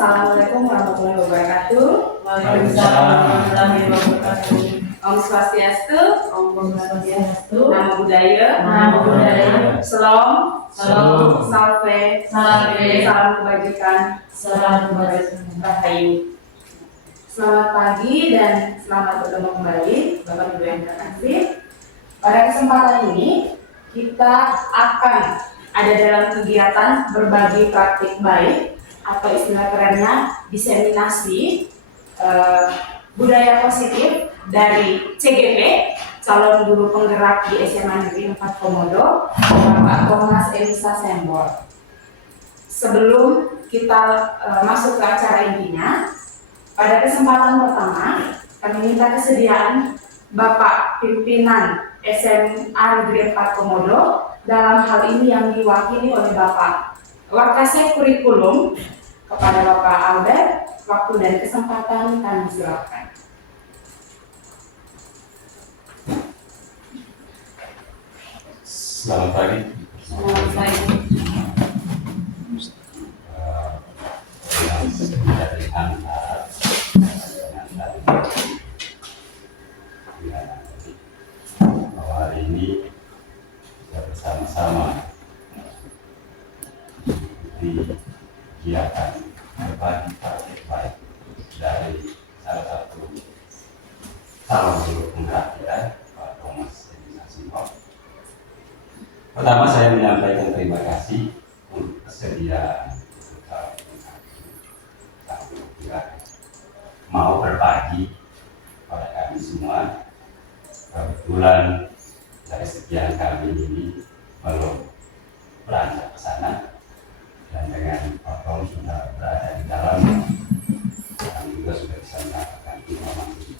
Assalamualaikum warahmatullahi wabarakatuh. Waalaikumsalam warahmatullahi wabarakatuh. Om Swastiastu. Om Swastiastu. Namo Buddhaya. Namo Buddhaya. Salam. Salam. Salve. Salve. Salam kebajikan. Salam kebajikan. Rahayu. Selamat pagi dan selamat bertemu kembali Bapak Ibu yang terkasih. Pada kesempatan ini kita akan ada dalam kegiatan berbagi praktik baik atau istilah kerennya diseminasi budaya positif dari CGP, calon guru penggerak di SMA Negeri 4 Komodo, Bapak Thomas Elisa Sembol. Sebelum kita masuk ke acara intinya, pada kesempatan pertama kami minta kesediaan Bapak pimpinan SMA Negeri 4 Komodo dalam hal ini yang diwakili oleh Bapak Wakasek Kurikulum kepada Bapak Albert. Waktu dan kesempatan kami silakan. Selamat pagi. Selamat pagi. Dari Anda bahwa hari ini kita bersama-sama di kegiatan berbagi praktik baik dari salah satu calon guru penggerak kita, Pak Thomas Elisa Sembol. Pertama saya menyampaikan terima kasih untuk kesediaan mau berbagi pada kami semua. Kebetulan dari sekian kami ini belum beranjak ke sana, dan dengan Pak Tom sudah berada di dalam, kami juga sudah bisa mendapatkan informasi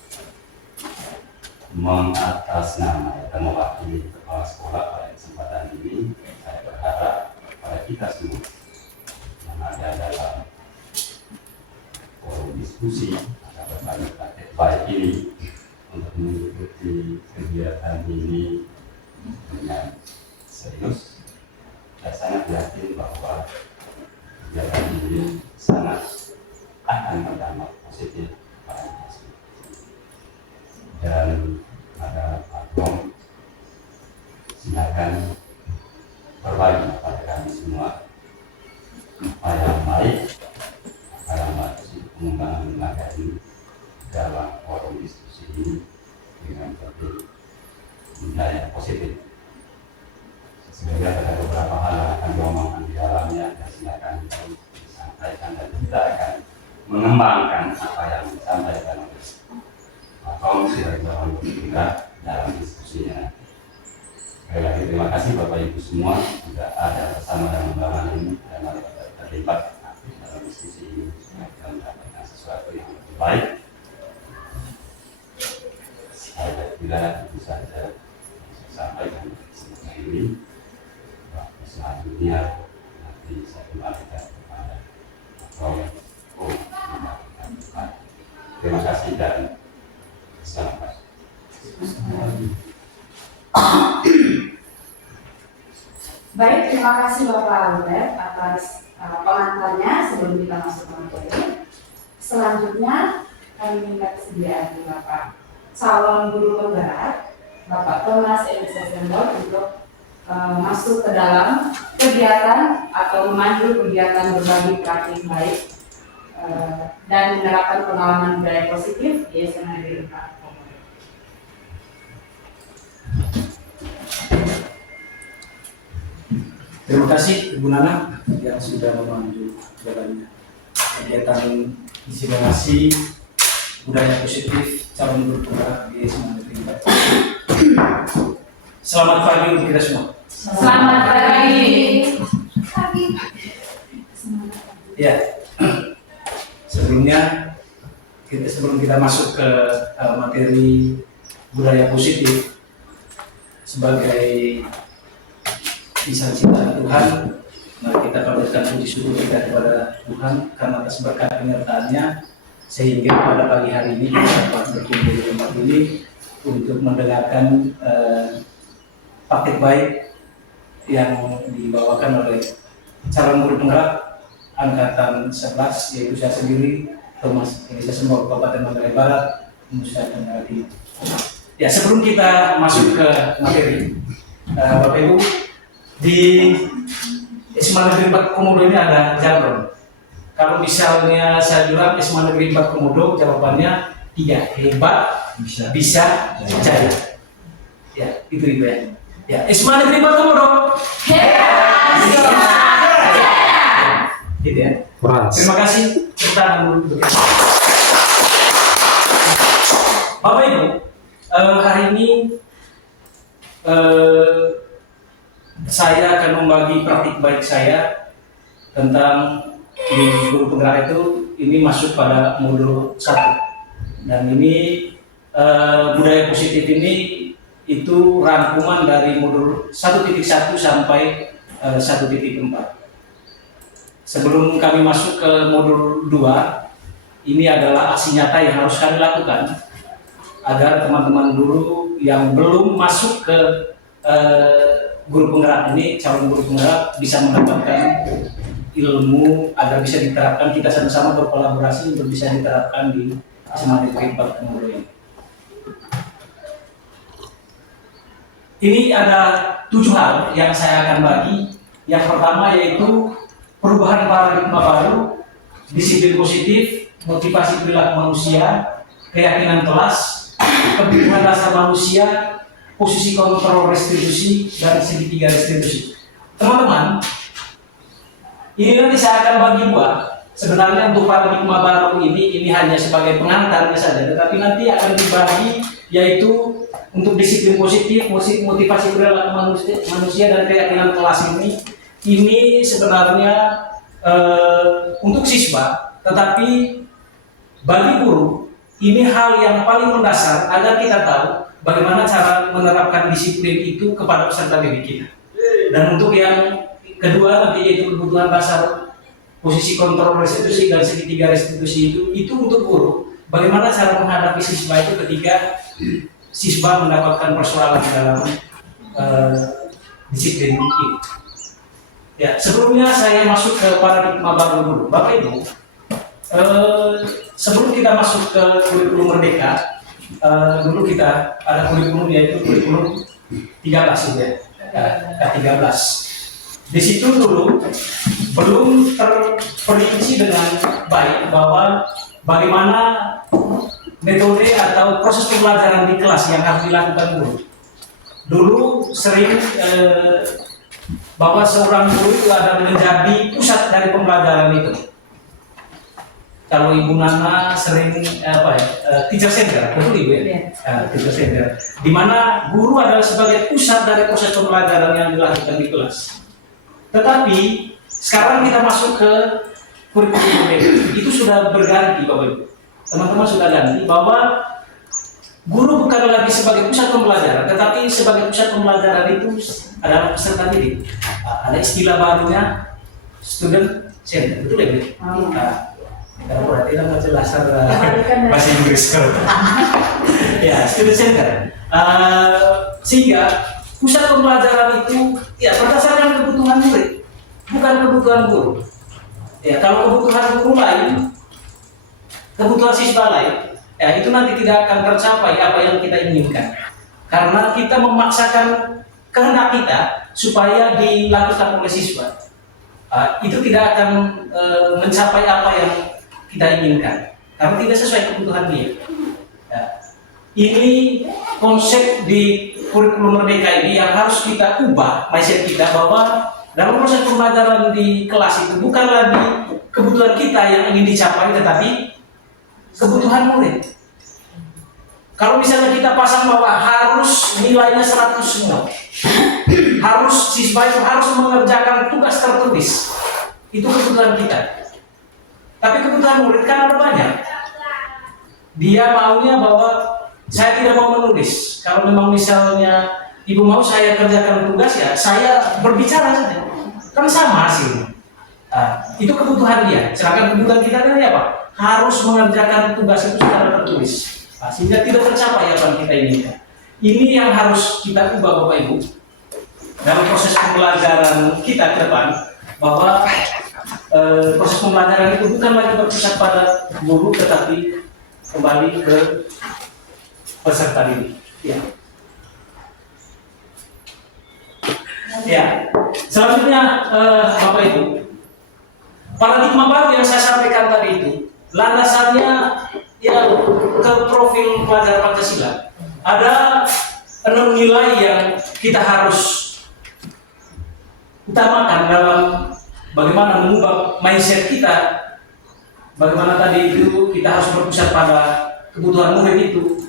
mengatas nama dan mewakili kepala sekolah. Pada kesempatan ini saya berharap pada kita semua yang ada dalam forum diskusi atau berbagi praktik baik ini untuk mengikuti kegiatan ini dengan serius. Saya sangat yakin bahwa kegiatan ini sangat akan berdampak positif pada kita semua. Dan pada Pak Tom, silakan berbagi kepada kami semua apa yang baik, apa yang bagus untuk pengembangan lembaga ini dalam forum diskusi ini dengan topik budaya positif. Sehingga ada beberapa hal yang akan diomongkan di dalamnya, dan silakan disampaikan dan kita akan mengembangkan apa yang disampaikan oleh Pak Tom sebagai calon penggerak dalam diskusinya. Sekali lagi terima kasih Bapak Ibu semua sudah ada bersama dalam undangan ini dan terlibat dalam diskusi ini supaya kita mendapatkan sesuatu yang lebih baik. Saya kira itu saja saya sampaikan semua ini. Waktu selanjutnya nanti saya kembalikan kepada Pak Tom. Terima kasih dan selamat. Baik, terima kasih Bapak Albert atas pengantarnya sebelum kita masuk ke materi. Selanjutnya kami minta kesediaan Bapak calon guru penggerak Bapak Thomas Elisa Sembol untuk masuk ke dalam kegiatan atau memandu kegiatan berbagi praktik baik dan menerapkan pengalaman budaya positif di SMA Negeri 4 Komodo. Terima kasih Ibu Nana yang sudah memandu jalannya kegiatan diseminasi budaya positif calon guru penggerak di SMA Negeri 4. Selamat pagi untuk kita semua. Selamat pagi. Ya, sebelum kita masuk ke materi budaya positif sebagai kisah cinta Tuhan, mari kita panjatkan puji syukur kita kepada Tuhan karena atas berkat penyertaannya sehingga pada pagi hari ini kita dapat berkumpul di tempat ini untuk mendengarkan praktik baik yang dibawakan oleh calon guru penggerak angkatan 11, yaitu saya sendiri, Thomas Elisa Semua, Kabupaten Manggarai Barat, Nusa Tenggara Timur. Ya, sebelum kita masuk ke materi, Bapak Ibu, di SMA Negeri 4 Komodo ini ada jargon. Kalau misalnya saya bilang SMA Negeri 4 Komodo, jawabannya 3, hebat, bisa, jaya. Ya, itu ya. Ya, SMA Negeri 4 Komodo. Hebat, bisa, jaya. Gitu ya. Terima kasih. Kita dulu. Bapak Ibu, hari ini saya akan membagi praktik baik saya tentang di guru penggerak itu. Ini masuk pada modul 1, dan ini budaya positif ini itu rangkuman dari modul 1.1 sampai 1.4. Sebelum kami masuk ke modul 2, ini adalah aksi nyata yang harus kami lakukan agar teman-teman guru yang belum masuk ke guru penggerak ini, calon guru penggerak, bisa mendapatkan ilmu agar bisa diterapkan. Kita sama-sama berkolaborasi untuk bisa diterapkan di SMA Negeri 4 Komodo ini. Ini ada 7 hal yang saya akan bagi. Yang pertama yaitu perubahan paradigma baru, disiplin positif, motivasi perilaku manusia, keyakinan kelas, kebutuhan dasar manusia, posisi kontrol restitusi, dan segitiga restitusi. Teman-teman, ini nanti saya akan bagi 2. Sebenarnya untuk paradigma baru ini hanya sebagai pengantarnya saja, tetapi nanti akan dibagi, yaitu untuk disiplin positif, motivasi perilaku manusia, dan keyakinan kelas ini sebenarnya untuk siswa, tetapi bagi guru ini hal yang paling mendasar agar kita tahu bagaimana cara menerapkan disiplin itu kepada peserta didik kita. Dan untuk yang kedua nanti yaitu kebutuhan dasar, posisi kontrol restitusi, dan segitiga restitusi itu untuk guru. Bagaimana cara menghadapi siswa itu ketika siswa mendapatkan persoalan dalam disiplin ini. Ya, sebelumnya saya masuk ke paradigma baru dulu. Bapak Ibu, sebelum kita masuk ke kurikulum Merdeka, dulu kita ada kurikulum, yaitu kurikulum 13 ya, K13. Di situ dulu belum terperinci dengan baik bahwa bagaimana metode atau proses pembelajaran di kelas yang harus dilakukan guru. Dulu sering bahwa seorang guru itu ada menjadi pusat dari pembelajaran itu. Kalau Ibu Nana sering teacher center, betul Ibu ya? Teacher center, di mana guru adalah sebagai pusat dari proses pembelajaran yang dilakukan di kelas. Tetapi sekarang kita masuk ke kurikulum itu sudah berganti, Bapak Ibu. Teman-teman sudah ganti bahwa guru bukan lagi sebagai pusat pembelajaran, tetapi sebagai pusat pembelajaran itu adalah peserta didik. Ada istilah barunya student center, betul ya Bu? Kalau berarti lah jelas bahasa Inggris ya, student center. Sehingga pusat pembelajaran itu ya berdasarkan kebutuhan murid, bukan kebutuhan guru. Ya, kalau kebutuhan guru lain, kebutuhan siswa lain, ya itu nanti tidak akan tercapai apa yang kita inginkan. Karena kita memaksakan kehendak kita supaya dilakukan oleh siswa. Itu tidak akan mencapai apa yang kita inginkan, karena tidak sesuai kebutuhan dia. Ya. Ini konsep di kurikulum Merdeka ini yang harus kita ubah mindset kita, bahwa dalam proses pembelajaran di kelas itu bukan lagi kebutuhan kita yang ingin dicapai, tetapi kebutuhan murid. Kalau misalnya kita pasang bahwa harus nilainya 100 semua, harus siswa itu harus mengerjakan tugas tertulis, itu kebutuhan kita. Tapi kebutuhan murid kan ada banyak. Dia maunya bahwa saya tidak mau menulis. Kalau memang misalnya Ibu mau saya kerjakan tugas, ya saya berbicara saja. Kan sama hasilnya. Itu kebutuhan dia. Sedangkan kebutuhan kita adalah apa? Harus mengerjakan tugas itu secara tertulis. Sehingga tidak tercapai apa yang kita inginkan. Ini yang harus kita ubah Bapak Ibu dalam proses pembelajaran kita ke depan, bahwa proses pembelajaran itu bukan lagi berpusat pada guru, tetapi kembali ke peserta didik. Ya. Ya. Selanjutnya apa itu? Paradigma baru yang saya sampaikan tadi itu landasannya ya ke profil pelajar Pancasila. Ada 6 nilai yang kita harus utamakan dalam bagaimana mengubah mindset kita. Bagaimana tadi itu kita harus berpusat pada kebutuhan murid itu.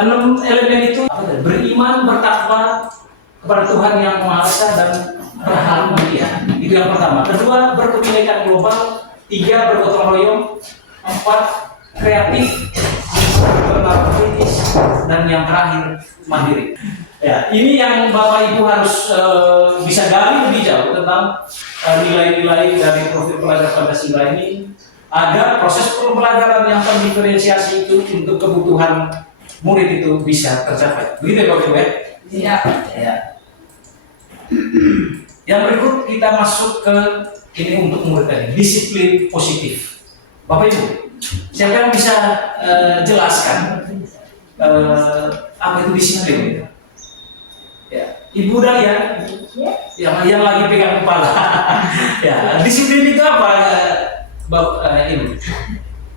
6 elemen itu beriman, bertakwa kepada Tuhan Yang Maha Esa dan berharap mulia. Itu yang pertama. Kedua, berkebinekaan global. 3, bergotong royong. 4, kreatif. 5, kritis. Dan yang terakhir, mandiri. Ya, ini yang Bapak Ibu harus bisa gali lebih jauh tentang nilai-nilai dari profil pelajar Pancasila ini agar proses pembelajaran yang terdiferensiasi itu untuk kebutuhan murid itu bisa tercapai. Begitu ya Bapak Ibu ya? Iya. Ya. Yang berikut kita masuk ke ini untuk murid tadi, disiplin positif. Bapak Ibu, siapa yang bisa jelaskan apa itu disiplin? Ya, Ibu Dahlia yang lagi pegang kepala. Ya, disiplin itu apa, Ibu?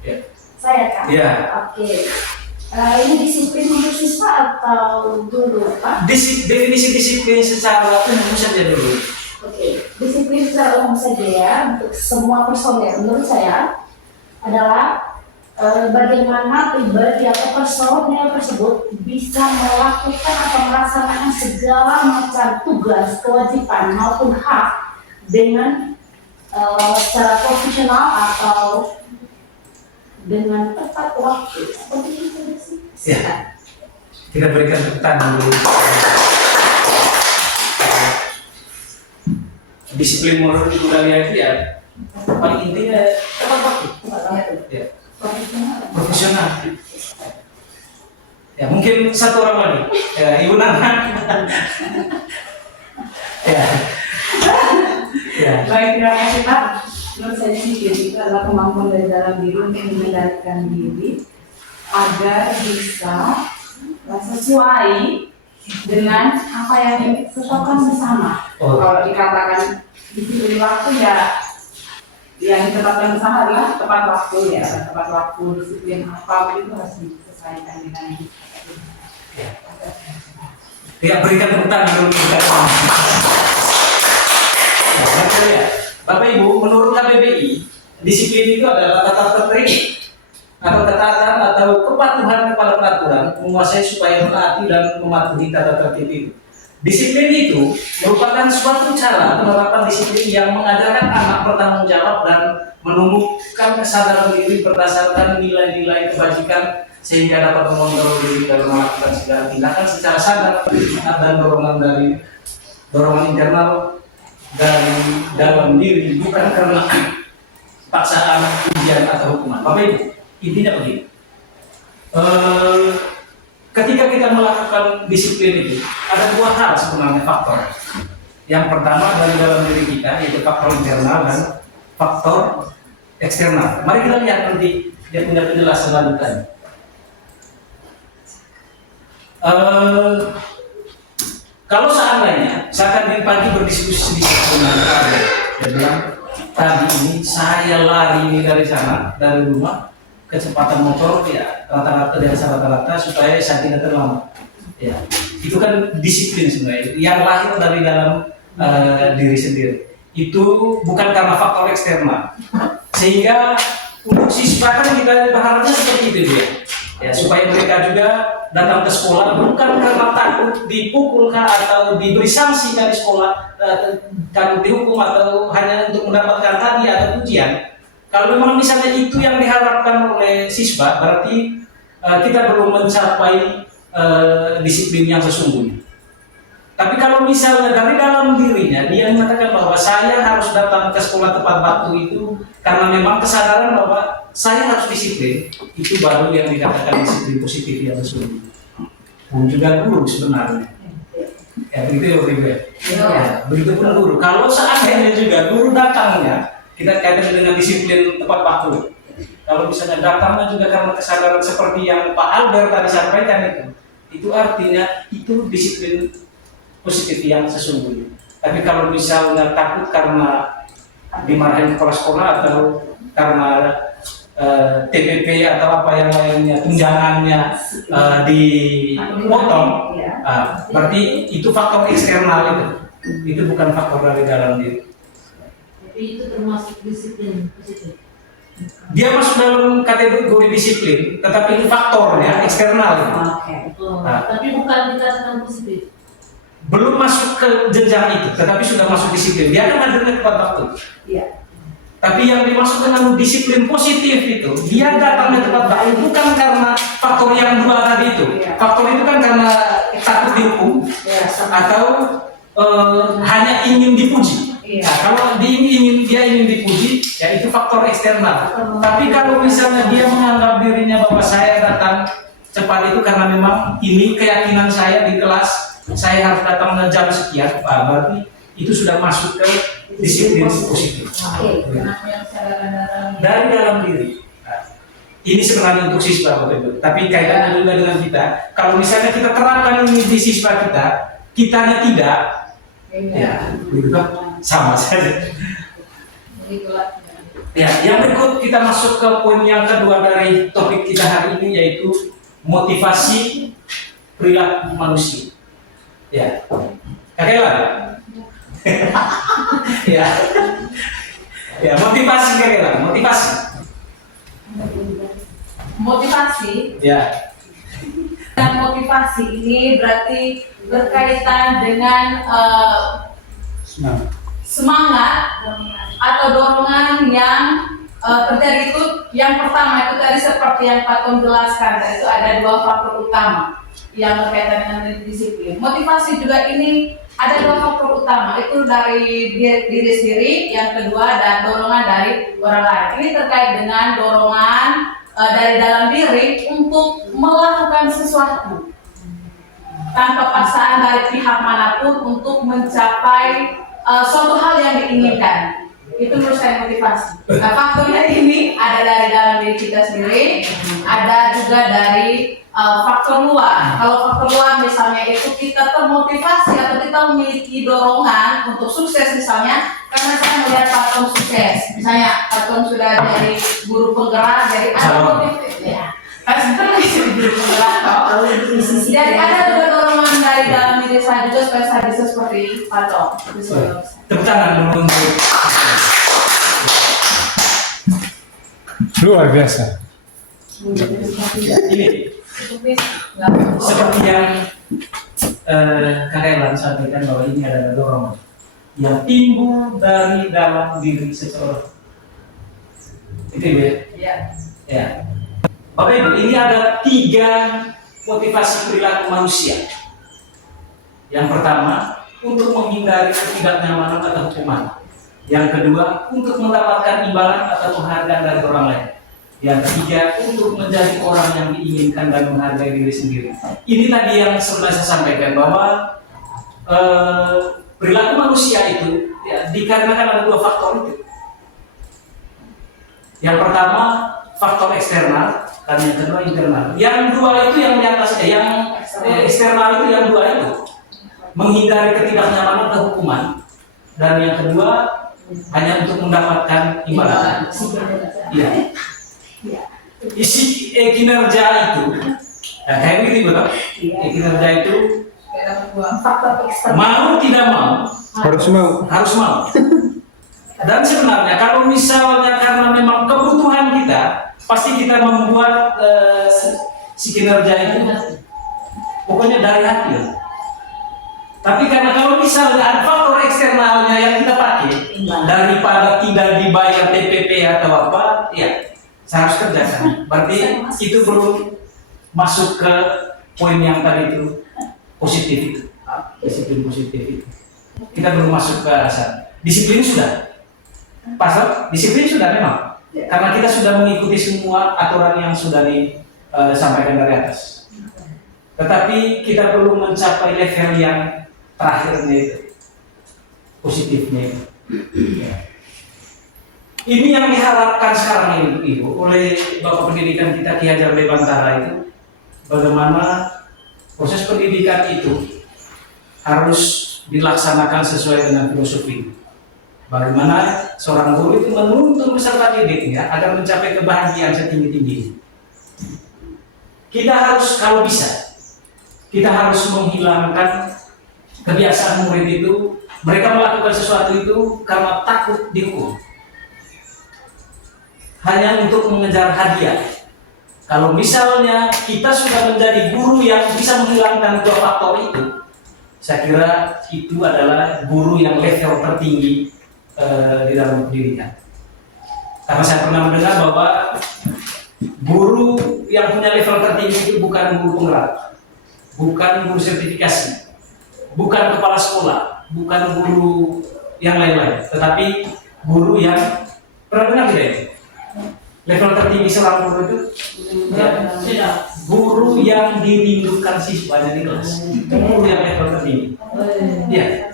Ya. Saya kan? Ya. Oke. Ini disiplin untuk siswa atau guru, Pak? Definisi disiplin secara umum saja dulu. Oke. Disiplin secara umum saja ya untuk semua personel. Menurut saya adalah bagaimana pribadi atau personel tersebut bisa melakukan atau melaksanakan segala macam tugas, kewajiban maupun hak dengan secara profesional atau dengan tepat waktu. Seperti itu sih. Ya, kita berikan tepuk tangan dulu. Disiplin menurut Ibu Dahlia itu ya paling intinya tepat waktu. Ya. Profesional. Ya, mungkin satu orang lagi. Ya, Ibu Nana. Ya. Ya. Baik, terima kasih Pak. Menurut saya disiplin itu adalah kemampuan dari dalam diri untuk mengendalikan diri agar bisa sesuai dengan apa yang ingin tetapkan bersama. Oh. Kalau dikatakan disiplin waktu ya yang ditetapkan bersama adalah tepat waktu ya, tepat waktu disiplin apa itu harus disesuaikan dengan yang Ya, berikan tepuk tangan dulu kita. Ya, Bapak Ibu, menurut KBBI, disiplin itu adalah tata tertib atau ketatan atau kepatuhan kepada peraturan, menguasai supaya menaati dan mematuhi tata tertib itu. Disiplin itu merupakan suatu cara penerapan disiplin yang mengajarkan anak bertanggung jawab dan menumbuhkan kesadaran diri berdasarkan nilai-nilai kebajikan sehingga dapat mengontrol diri dalam melakukan segala tindakan secara sadar dan dorongan internal dari dalam diri, bukan karena paksaan, ujian atau hukuman. Bapak Ibu, intinya begini. Ketika kita melakukan disiplin itu, ada dua hal sebenarnya faktor. Yang pertama dari dalam diri kita, yaitu faktor internal dan faktor eksternal. Mari kita lihat nanti dia punya penjelasan lanjutannya. Kalau seandainya saya tadi pagi berdiskusi sedikit dengan Ade, dia bilang tadi ini saya lari dari sana dari rumah, kecepatan motor ya rata-rata dari rata-rata supaya saya tidak terlambat. Ya, itu kan disiplin sebenarnya yang lahir dari dalam diri sendiri. Itu bukan karena faktor eksternal. Sehingga untuk siswa kan kita berharapnya seperti itu ya. Ya, supaya mereka juga datang ke sekolah bukan karena takut dipukul atau diberi sanksi dari sekolah, takut dihukum atau hanya untuk mendapatkan hadiah atau ujian. Kalau memang misalnya itu yang diharapkan oleh siswa, berarti kita belum mencapai disiplin yang sesungguhnya. Tapi kalau misalnya dari dalam dirinya dia mengatakan bahwa saya harus datang ke sekolah tepat waktu itu karena memang kesadaran bahwa saya harus disiplin, itu baru yang dikatakan disiplin positif yang sesungguhnya. Dan juga guru sebenarnya. Ya begitu ya, begitu ya. Ya, begitu pun guru. Kalau seandainya juga guru datangnya kita kaitan dengan disiplin tepat waktu. Kalau misalnya datangnya juga karena kesadaran seperti yang Pak Albert tadi sampaikan itu artinya itu disiplin positif yang sesungguhnya. Tapi kalau misalnya takut karena dimarahin kepala sekolah atau karena TPP atau apa yang lainnya, tunjangannya dipotong, berarti itu faktor eksternal itu bukan faktor dari dalam diri. Tapi itu termasuk disiplin positif. Dia masuk dalam kategori disiplin, tetapi itu faktornya eksternal. Tapi bukan dikatakan positif. Belum masuk ke jenjang itu, tetapi sudah masuk disiplin. Dia kan hadirnya tepat waktu. Iya. Tapi yang dimaksud dengan disiplin positif itu, dia datangnya tepat waktu bukan karena faktor yang dua tadi itu. Faktor itu kan karena takut dihukum atau hanya ingin dipuji. Nah, kalau dia ingin dipuji, ya itu faktor eksternal. Tapi kalau misalnya dia menganggap dirinya bahwa saya datang cepat itu karena memang ini keyakinan saya di kelas, saya harus datang jam sekian, berarti itu sudah masuk ke disiplin positif. Dari dalam diri. Nah, ini sebenarnya untuk siswa, betul. Tapi kaitannya juga dengan kita. Kalau misalnya kita terapkan ini di siswa kita, kitanya tidak, ya, begitu sama saja. Ya, yang berikut kita masuk ke poin yang kedua dari topik kita hari ini, yaitu motivasi perilaku manusia. Ya, Kakela. Ya, ya motivasi Kakela, motivasi. Motivasi. Ya. Dan motivasi ini berarti berkaitan dengan semangat atau dorongan yang terjadi itu. Yang pertama itu tadi seperti yang Pak Tom jelaskan, itu ada dua faktor utama yang berkaitan dengan disiplin. Motivasi juga ini ada dua faktor utama, itu dari diri sendiri, yang kedua dan dorongan dari orang lain. Ini terkait dengan dorongan dari dalam diri untuk melakukan sesuatu tanpa paksaan dari pihak manapun untuk mencapai suatu hal yang diinginkan. Itu menurut saya motivasi. Nah, faktornya ini ada dari dalam diri kita sendiri, ada juga dari faktor luar. Kalau faktor luar misalnya itu kita termotivasi atau kita memiliki dorongan untuk sukses misalnya, karena saya melihat Pak Tom sukses. Misalnya Pak Tom sudah jadi guru penggerak, jadi ada motivasi. Ya, kan sebenarnya jadi guru penggerak. Jadi ada juga dorongan dari dalam diri saya juga supaya saya bisa seperti Pak Tom. Tepuk tangan untuk luar biasa. ini seperti yang Kakak sampaikan bahwa ini adalah dorongan yang timbul dari dalam diri seseorang. Itu ya. Ya. Bapak Ibu, ini ada 3 motivasi perilaku manusia. Yang pertama, untuk menghindari ketidaknyamanan atau hukuman. Yang kedua, untuk mendapatkan imbalan atau penghargaan dari orang lain. Yang ketiga, untuk menjadi orang yang diinginkan dan menghargai diri sendiri. Ini tadi yang sebenarnya saya sampaikan, bahwa perilaku manusia itu ya, dikarenakan ada 2 faktor itu. Yang pertama, faktor eksternal, dan yang kedua internal. Yang 2 itu yang di atasnya, yang eksternal itu yang 2 itu. Menghindari ketidaknyamanan atau hukuman. Dan yang kedua, hanya untuk mendapatkan imbalan. Iya. Isi kinerja itu, nah, kayak gitu betul. Kinerja itu mau tidak mau harus mau. Dan sebenarnya kalau misalnya karena memang kebutuhan kita, pasti kita membuat si kinerja itu pokoknya dari hati. Tapi karena kalau misalnya ada faktor eksternalnya yang kita pakai, daripada tidak dibayar TPP atau apa, ya saya harus kerjakan. Berarti itu belum masuk ke poin yang tadi itu positif itu, disiplin positif itu. Kita belum masuk ke asal. Disiplin sudah, pasal disiplin sudah memang, karena kita sudah mengikuti semua aturan yang sudah disampaikan dari atas. Tetapi kita perlu mencapai level yang terakhirnya itu, positifnya itu. Ini yang diharapkan sekarang ini Ibu oleh Bapak Pendidikan kita Ki Hajar Dewantara itu, bagaimana proses pendidikan itu harus dilaksanakan sesuai dengan filosofi. Bagaimana seorang guru itu menuntun peserta didiknya agar mencapai kebahagiaan setinggi-tingginya. Kita harus, kalau bisa, kita harus menghilangkan kebiasaan murid itu, mereka melakukan sesuatu itu karena takut dihukum, hanya untuk mengejar hadiah. Kalau misalnya kita sudah menjadi guru yang bisa menghilangkan dua faktor itu, saya kira itu adalah guru yang level tertinggi di dalam pendidikan. Karena saya pernah mendengar bahwa guru yang punya level tertinggi itu bukan guru penggerak, bukan guru sertifikasi, bukan kepala sekolah, bukan guru yang lain-lain, tetapi guru yang pernah dengar tidak ya? Level tertinggi seorang guru itu guru yang dirindukan siswanya di kelas. Itu guru yang level tertinggi. Ya.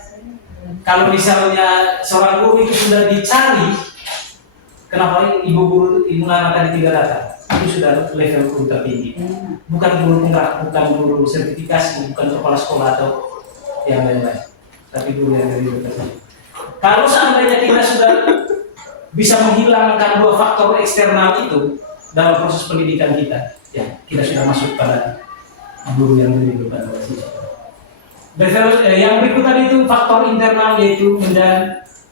Kalau misalnya seorang guru itu sudah dicari, kenapa ibu guru, ibu Nana tadi tidak datang? Itu sudah level guru tertinggi. Bukan guru penggerak, bukan guru sertifikasi, bukan kepala sekolah atau yang lain-lain. Tapi guru yang dirindukan tertinggi. Kalau seandainya kita sudah bisa menghilangkan dua faktor eksternal itu dalam proses pendidikan kita, ya kita sudah masuk pada guru yang dirindukan oleh siswa. Yang berikut tadi itu faktor internal, yaitu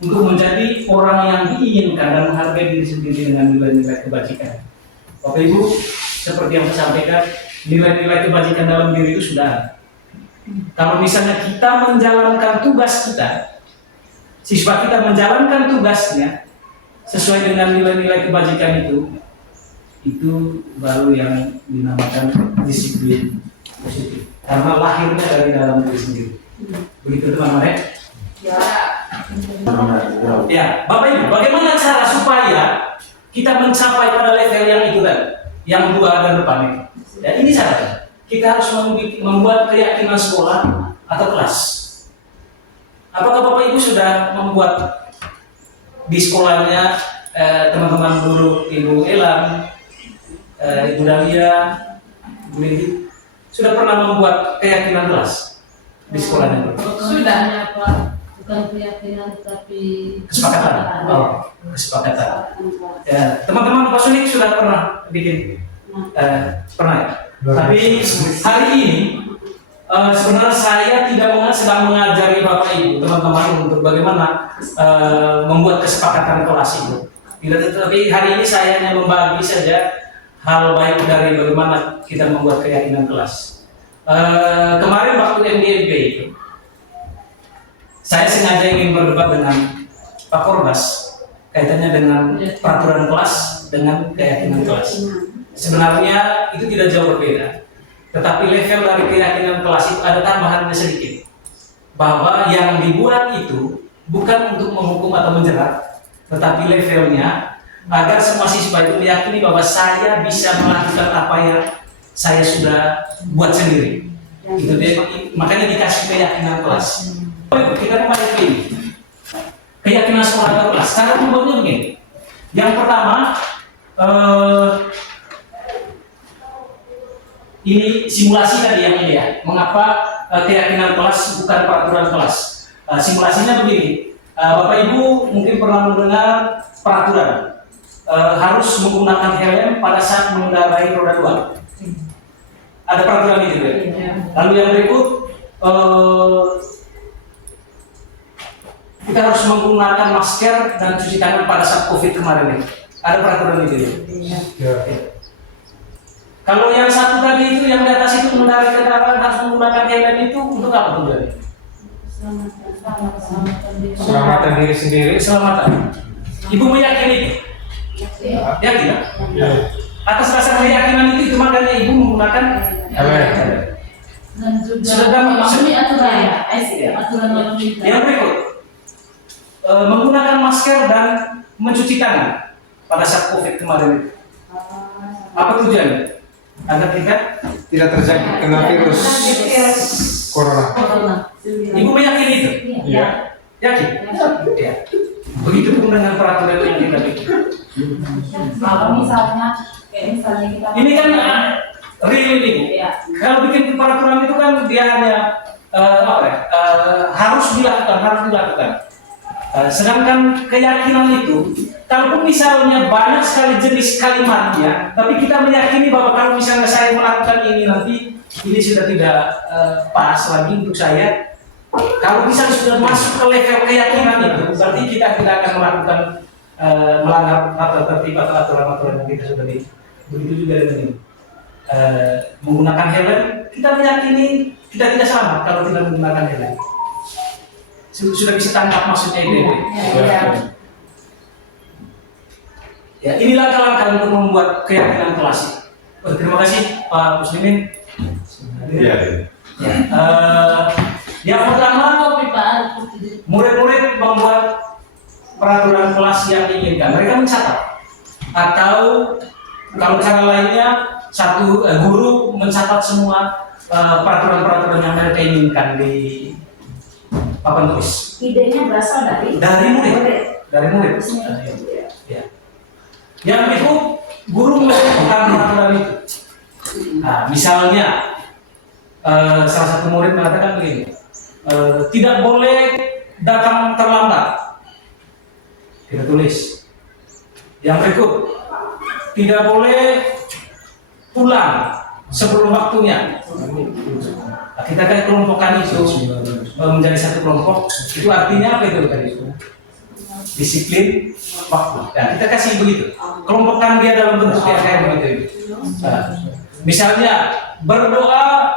untuk menjadi orang yang diinginkan dan menghargai diri sendiri dengan nilai-nilai kebajikan. Bapak Ibu, seperti yang saya sampaikan, nilai-nilai kebajikan dalam diri itu sudah ada. Kalau misalnya kita menjalankan tugas kita, siswa kita menjalankan tugasnya sesuai dengan nilai-nilai kebajikan itu baru yang dinamakan disiplin positif. Karena lahirnya dari dalam diri sendiri. Begitu teman-teman ya? Ya, Bapak Ibu, bagaimana cara supaya kita mencapai pada level yang itu tadi, yang dua ada depan itu? Ya, ini caranya. Kita harus membuat keyakinan sekolah atau kelas. Apakah Bapak Ibu sudah membuat di sekolahnya teman-teman dulu, Ibu Elang, Ibu Dahlia, Ibu Lili, sudah pernah membuat keyakinan kelas di sekolahnya? Sudah Pak, bukan keyakinan tapi Kesepakatan. Oh, kesepakatan. Ya, teman-teman Pak Sunik sudah pernah bikin? Pernah ya? Tapi hari ini sebenarnya saya tidak sedang mengajari Bapak Ibu, teman-teman, untuk bagaimana membuat kesepakatan kelas itu. Tidak, tetapi hari ini saya hanya membagi saja hal baik dari bagaimana kita membuat keyakinan kelas. Kemarin waktu MDMP itu, saya sengaja ingin berdebat dengan Pak Korbas kaitannya dengan peraturan kelas dengan keyakinan kelas. Sebenarnya itu tidak jauh berbeda, tetapi level dari keyakinan kelas itu ada tambahannya sedikit, bahwa yang dibuat itu bukan untuk menghukum atau menjerat, tetapi levelnya agar semua siswa itu meyakini bahwa saya bisa melakukan apa yang saya sudah buat sendiri. Itu dia, makanya dikasih keyakinan kelas. Kita mulai begini, keyakinan sekolah atau kelas. Cara membuatnya begini. Yang pertama, ini simulasi tadi yang ini ya. Mengapa keyakinan kelas bukan peraturan kelas? Simulasinya begini. Bapak Ibu mungkin pernah mendengar peraturan harus menggunakan helm pada saat mengendarai roda 2. Ada peraturan itu ya. Lalu yang berikut, kita harus menggunakan masker dan cuci tangan pada saat COVID kemarin ini. Ada peraturan itu ya. Kalau yang satu tadi itu yang di atas itu mengendarai kendaraan harus menggunakan helm itu untuk apa tujuannya? Keselamatan diri sendiri. Keselamatan. Ibu meyakini itu? Ya tidak? Ya. Atas dasar keyakinan itu makanya ibu menggunakan helm. dan juga Sudah memahami aturan Ya. aturan lalu lintas. yang berikut, menggunakan masker dan mencuci tangan pada saat COVID kemarin itu. Apa tujuannya? Agar kita Tidak terkena virus corona. Corona. ibu meyakini itu? Iya. Yakin? Ya. Begitupun dengan peraturan yang kita bikin. Kalau misalnya, kayak misalnya kita Ini kan real ini. ya, Kalau bikin peraturan itu kan dia hanya harus dilakukan. Sedangkan keyakinan itu, kalaupun misalnya banyak sekali jenis kalimatnya, tapi kita meyakini bahwa kalau misalnya saya melakukan ini nanti ini sudah tidak pas lagi untuk saya. Kalau misalnya sudah masuk ke level keyakinan itu, berarti kita tidak akan melakukan melanggar tata tertib atau aturan-aturan yang kita sudah bikin. Begitu juga dengan ini. Menggunakan helm, kita meyakini kita tidak selamat kalau tidak menggunakan helm. Sudah bisa tangkap maksudnya ini. Ya, ini langkah-langkah untuk membuat keyakinan klasik. Terima kasih Pak Muslimin. Iya. Ya, yang pertama, murid-murid membuat peraturan kelas yang diinginkan. Mereka mencatat, atau kalau cara lainnya, guru mencatat semua peraturan-peraturan yang mereka inginkan di papan tulis. Idenya berasal dari murid. Ya. Yang itu guru melakukan peraturan itu. Nah, misalnya salah satu murid mengatakan begini, tidak boleh datang terlambat. Kita tulis. Yang berikut, tidak boleh pulang sebelum waktunya. Nah, kita akan kelompokkan itu menjadi satu kelompok. Itu artinya apa itu tadi? Disiplin waktu. Dan kita kasih begitu. Kelompokkan dia dalam bentuk kayak begitu. Nah, misalnya berdoa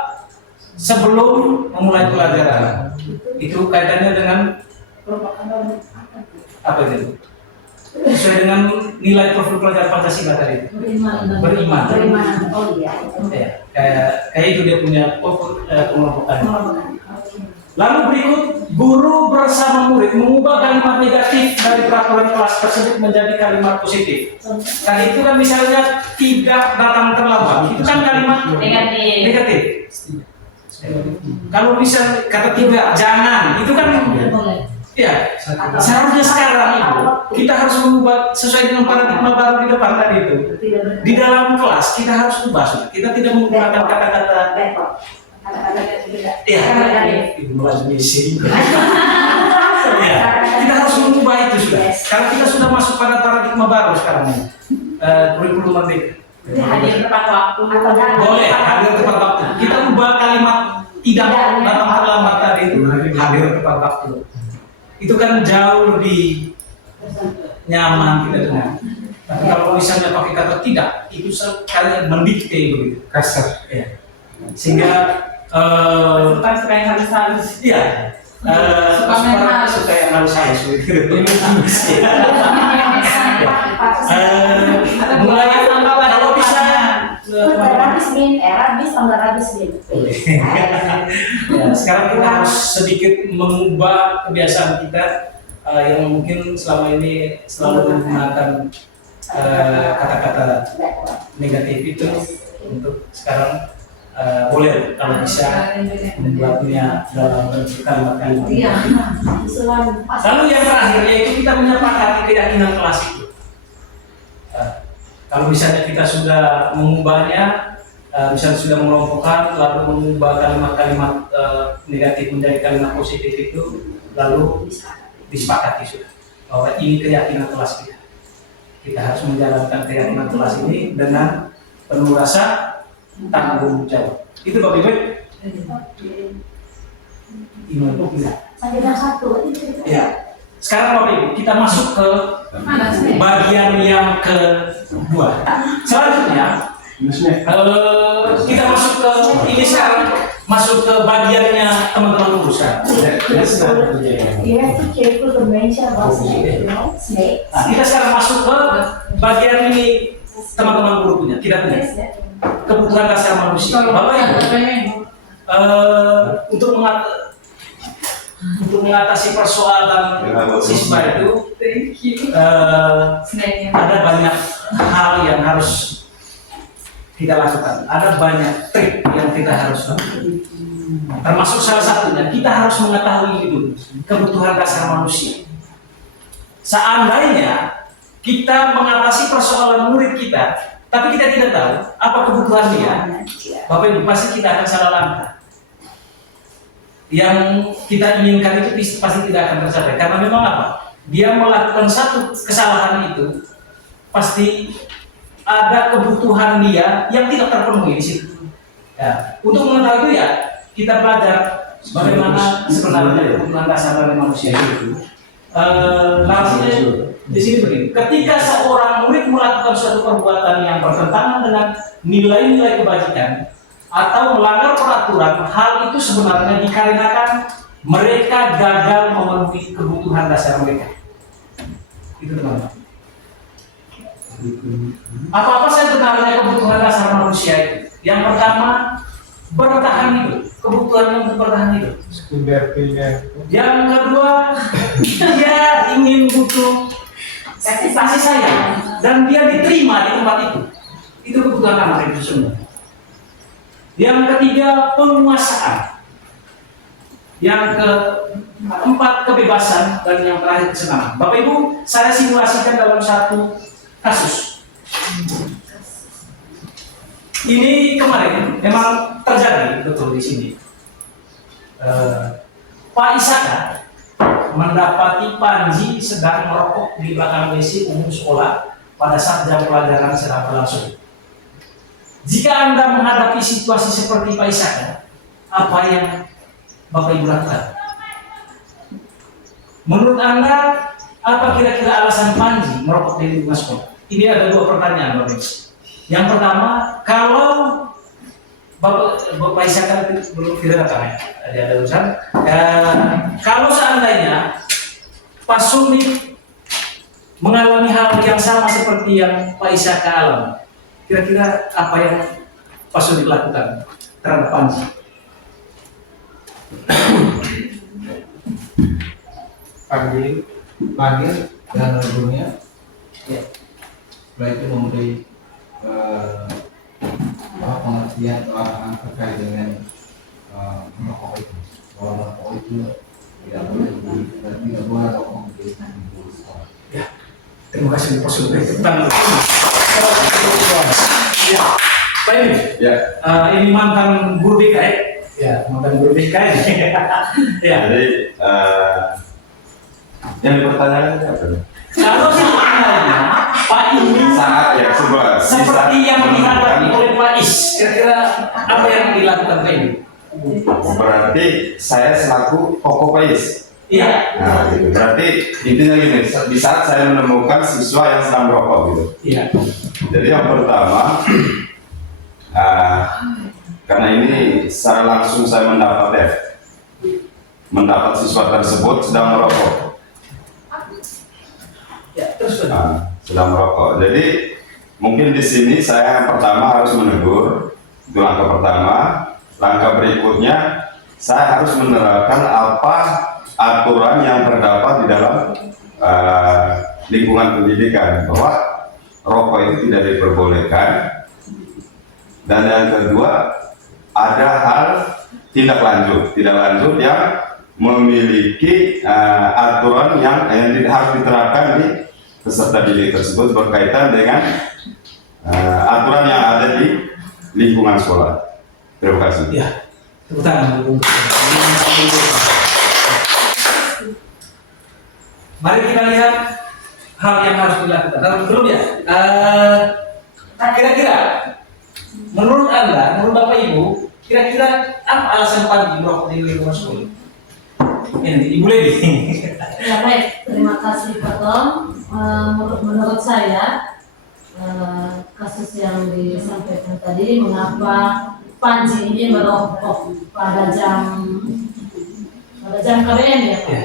sebelum memulai pelajaran. Itu kaitannya dengan apa itu? Sesuai dengan nilai profil pelajar Pancasila tadi. Beriman. Oh iya. Ya, kayak itu dia punya pengelompokan. Lalu berikut, guru bersama murid mengubah kalimat negatif dari peraturan kelas tersebut menjadi kalimat positif. Tadi itu kan misalnya tidak datang terlambat, itu kan kalimat negatif. Kalau misal kata tidak, jangan, itu kan ya, seharusnya sekarang itu kita harus mengubah sesuai dengan paradigma baru di depan tadi itu. Di dalam kelas kita harus ubah, kita tidak menggunakan kata-kata itu mulai misi. Ya, kita harus mengubah itu sudah. Karena kita sudah masuk pada paradigma baru sekarang ini. Kurikulum merdeka. hadir tepat waktu. Boleh hadir tepat waktu. Kita ubah kalimat tidak datang terlambat tadi itu hadir tepat waktu. Itu kan jauh lebih nyaman kita dengar. Tapi kalau misalnya pakai kata tidak, itu sekali mendikte begitu. Kasar. Ya. Sehingga Suka yang halus-halus. iya. Suka yang halus-halus begitu. Mulai kalau bisa ya, sekarang kita harus sedikit mengubah kebiasaan kita yang mungkin selama ini selalu menggunakan kata-kata negatif itu untuk sekarang boleh kalau bisa membuatnya dalam bentuk kalimat-kalimat. Lalu yang terakhir yaitu kita menyepakati keyakinan kelas itu. Kalau misalnya kita sudah mengubahnya, misalnya sudah mengelompokkan, lalu mengubah kalimat-kalimat negatif menjadi kalimat positif itu, lalu disepakati sudah bahwa ini keyakinan kelas kita. Kita harus menjalankan keyakinan kelas ini dengan penuh rasa tanggung jawab. Itu Bapak Ibu. Iman itu tidak. Ya. Sekarang Bapak Ibu, kita masuk ke bagian yang kedua. Selanjutnya, kita masuk ke ini sekarang masuk ke bagiannya teman-teman urusan. Nah, kita sekarang masuk ke bagian ini teman-teman guru punya, tidak punya. Kebutuhan dasar manusia. Bapak Ibu, untuk mengatasi persoalan siswa itu ada banyak hal yang harus kita lakukan, ada banyak trik yang kita harus lakukan. Termasuk salah satunya kita harus mengetahui itu kebutuhan dasar manusia. seandainya kita mengatasi persoalan murid kita, tapi kita tidak tahu apa kebutuhan dia, Bapak Ibu, pasti kita akan salah langkah. Yang kita inginkan itu pasti tidak akan tercapai. Karena memang apa? Dia melakukan satu kesalahan itu, pasti ada kebutuhan dia yang tidak terpenuhi di situ. Ya. Untuk mengetahui itu ya, kita belajar bagaimana sebenarnya kebutuhan dasar dari manusia itu. Langsungnya di sini begini. Ketika seorang murid melakukan suatu perbuatan yang bertentangan dengan nilai-nilai kebajikan atau melanggar peraturan, hal itu sebenarnya dikarenakan mereka gagal memenuhi kebutuhan dasar mereka. Itu teman-teman. Apa-apa sebenarnya kebutuhan dasar manusia itu? Yang pertama, bertahan hidup. Kebutuhan untuk bertahan hidup. Yang kedua, dia ingin butuh kasih sayang dan dia diterima di tempat itu. Itu kebutuhan anak itu semua. Yang ketiga, penguasaan. Yang keempat, kebebasan, dan yang terakhir kesenangan. Bapak Ibu, saya simulasikan dalam satu kasus. Ini kemarin memang terjadi betul di sini. Pak Isaka mendapati Panji sedang merokok di belakang WC umum sekolah pada saat jam pelajaran sedang berlangsung. Jika Anda menghadapi situasi seperti Pak Isaka, apa yang Bapak Ibu lakukan? Menurut Anda, apa kira-kira alasan Panji merokok di lingkungan sekolah? Ini ada dua pertanyaan, Bapak Ibu. Yang pertama, kalau Bapak Isaka belum tidak datang ya, ada urusan. Kalau seandainya Pak Sumi mengalami hal yang sama seperti yang Pak Isaka alami, kira-kira apa yang Pak Sumi lakukan terhadap Panji? Panggil dan gurunya, ya. Setelah itu memberi pengertian atau arahan terkait dengan merokok itu. Bahwa merokok itu tidak boleh dan tidak boleh rokok di sekolah. Ya, terima kasih Pak Sumi. Ya, baik. Ya. Ini mantan guru BK ya? Ya, mantan guru BK ya. Jadi yang dipertanyakan apa? Kalau seandainya Pak ini Saat ya coba seperti yang dihadapi oleh Pak Is, kira-kira apa yang dilakukan Pak ini? berarti saya selaku tokoh PAIS. Iya. Nah, gitu. Berarti intinya gini, di saat saya menemukan siswa yang sedang merokok gitu. Iya. Jadi yang pertama, karena ini secara langsung saya mendapat siswa tersebut sedang merokok. Ya, terus Sedang merokok. Jadi mungkin di sini saya yang pertama harus menegur, itu langkah pertama. Langkah berikutnya saya harus menerapkan apa aturan yang terdapat di dalam lingkungan pendidikan, bahwa rokok itu tidak diperbolehkan. Dan yang kedua, ada hal tindak lanjut yang memiliki aturan yang harus diterapkan di peserta didik tersebut berkaitan dengan aturan yang ada di lingkungan sekolah. Terima kasih. Ya, tepuk tangan untuk mari kita lihat hal yang harus dilakukan. Nah, belum ya? Kira-kira menurut Anda, menurut Bapak Ibu, kira-kira apa alasan Panji merokok di lingkungan sekolah? Ini Ibu Lady. Ya baik, terima kasih Pak Tom. Menurut saya kasus yang disampaikan tadi, mengapa Panji ini merokok pada jam KBM ya Pak?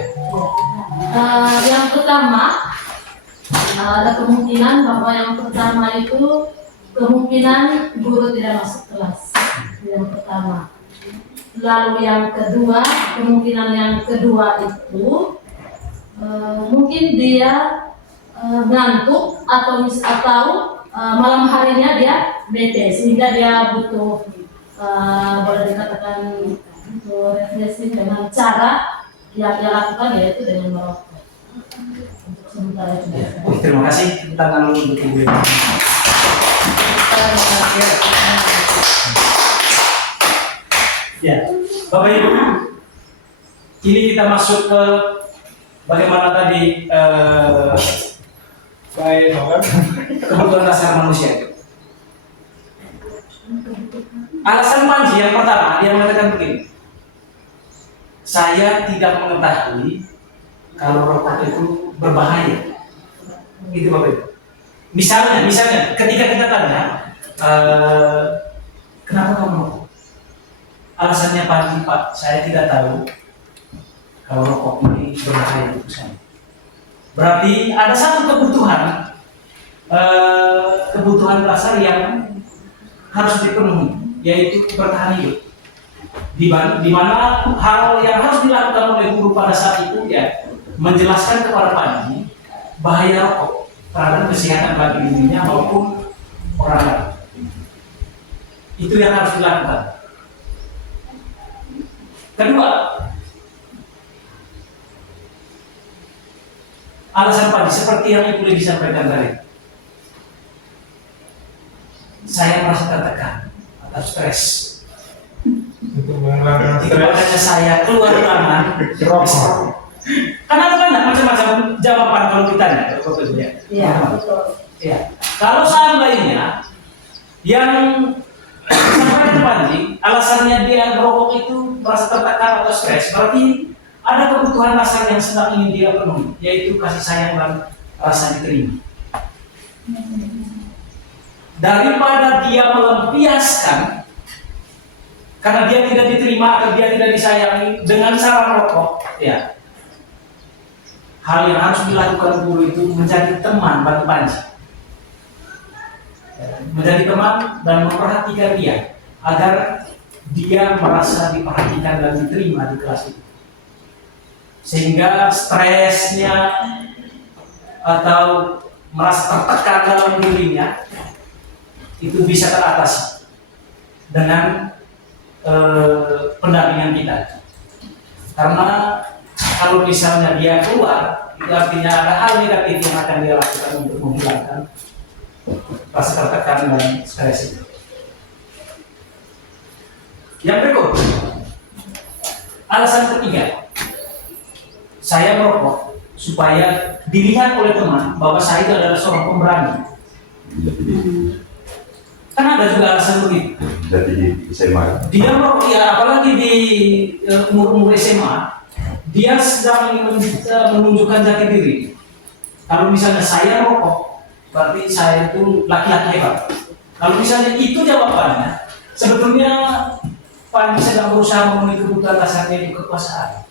Yang pertama ada kemungkinan bahwa yang pertama itu kemungkinan guru tidak masuk kelas, yang pertama. Lalu yang kedua, kemungkinan yang kedua itu mungkin dia ngantuk atau malam harinya dia bete sehingga dia butuh boleh dikatakan refreshing dengan cara yang dia lakukan, yaitu dengan merokok. Untuk sementara itu. Terima kasih. Tangan untuk Ibu. Ya, Bapak Ibu, ini kita masuk ke bagaimana tadi kebutuhan dasar manusia. Alasan Panji yang pertama, dia mengatakan begini, saya tidak mengetahui kalau rokok itu berbahaya. Itu Bapak Ibu. Misalnya, ketika kita tanya, kenapa kamu merokok? Alasannya Panji, Pak, saya tidak tahu kalau rokok ini berbahaya untuk saya. Berarti ada satu kebutuhan dasar yang harus dipenuhi, yaitu bertahan hidup. Di mana hal yang harus dilakukan oleh guru pada saat itu ya menjelaskan kepada Panji bahaya rokok terhadap kesehatan bagi dirinya maupun orang lain. Itu yang harus dilakukan. Kedua, alasan Panji seperti yang Ibu Lady sampaikan tadi. Saya merasa tertekan atau stres. Ketika saya keluar ruangan, karena ada macam-macam jawaban kalau ditanya. Iya, betul. Ya. Kalau seandainya yang sampaikan Panji, alasannya dia merokok itu merasa tertekan atau stres, berarti ada kebutuhan dasar yang sedang ingin dia penuhi, yaitu kasih sayang dan rasa diterima. Daripada dia melampiaskan karena dia tidak diterima atau dia tidak disayangi dengan cara merokok, ya. Hal yang harus dilakukan guru itu menjadi teman bagi Panji. Menjadi teman dan memperhatikan dia agar dia merasa diperhatikan dan diterima di kelas itu. Sehingga stresnya atau merasa tertekan dalam dirinya itu bisa teratasi dengan pendampingan kita. Karena kalau misalnya dia keluar, itu artinya ada hal negatif yang akan dia lakukan untuk menghilangkan rasa tertekan dan stres itu. Yang berikut, alasan ketiga, saya merokok supaya dilihat oleh teman bahwa saya itu adalah seorang pemberani. Kan ada juga alasan begitu. Jadi di SMA. Dia merokok, ya apalagi di umur SMA, dia sedang menunjukkan jati diri. Kalau misalnya saya merokok, berarti saya itu laki-laki hebat. Kalau misalnya itu jawabannya, sebetulnya Panji sedang berusaha memenuhi kebutuhan dasarnya di kekuasaan.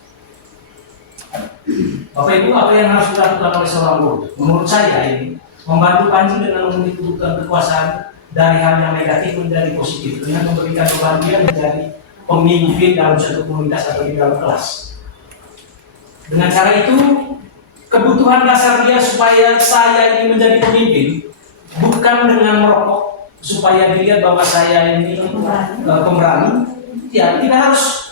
Bapak Ibu, apa yang harus dilakukan oleh seorang guru? Menurut saya ini membantu Panji dengan memenuhi kebutuhan kekuasaan dari hal yang negatif menjadi positif, dengan memberikan beban dia menjadi pemimpin dalam suatu komunitas atau di dalam kelas. Dengan cara itu, kebutuhan dasar dia supaya saya ini menjadi pemimpin bukan dengan merokok, supaya dilihat bahwa saya ini pemberani. Ya, tidak harus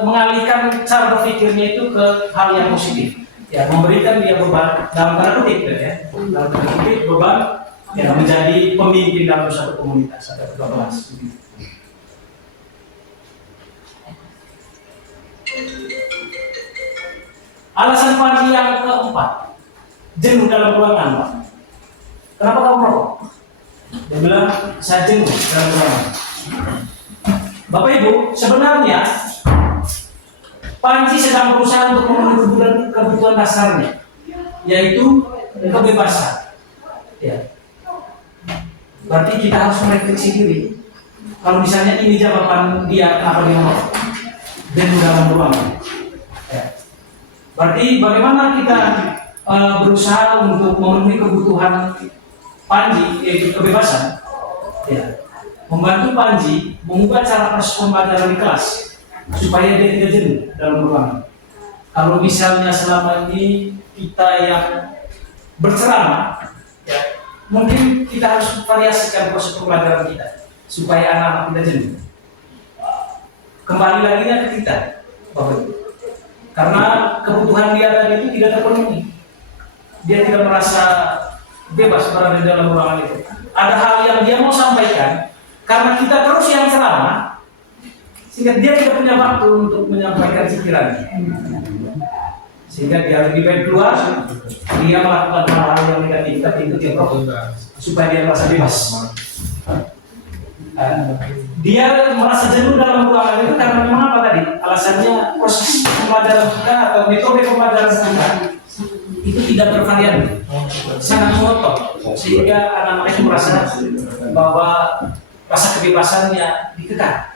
mengalihkan cara berpikirnya itu ke hal yang positif. Ya, memberikan dia beban dalam tanda kutip, ya, dalam tanda kutip beban ya, menjadi pemimpin dalam suatu komunitas atau kelas. Alasan Panji yang keempat, jenuh dalam ruangan, Pak. Kenapa kamu merokok? Dia bilang, saya jenuh dalam ruangan. Bapak Ibu, sebenarnya Panji sedang berusaha untuk memenuhi kebutuhan dasarnya, yaitu kebebasan. Ya. Berarti kita harus merefleksi diri. Kalau misalnya ini jawaban dia, kenapa dia merokok? Jenuh dalam ruangan. Ya. Berarti bagaimana kita berusaha untuk memenuhi kebutuhan Panji, yaitu kebebasan. Ya. Membantu Panji mengubah cara proses pembelajaran di kelas supaya dia tidak jenuh dalam ruangan. Kalau misalnya selama ini kita yang berceramah, ya, mungkin kita harus variasikan proses pembelajaran kita supaya anak-anak tidak jenuh. Kembali lagi ke kita, Bapak Ibu. Karena kebutuhan dia tadi itu tidak terpenuhi. dia tidak merasa bebas berada di dalam ruangan itu. Ada hal yang dia mau sampaikan, karena kita terus yang ceramah, sehingga dia tidak punya waktu untuk menyampaikan pikirannya. Sehingga dia lebih baik keluar, dia melakukan hal-hal yang negatif, tapi itu dia supaya dia merasa bebas. Dia merasa jenuh dalam ruangan itu karena memang apa tadi? Alasannya proses pembelajaran kita atau metode pembelajaran kita itu tidak bervarian, sangat monoton, sehingga anak-anak itu merasa bahwa rasa kebebasannya ditekan.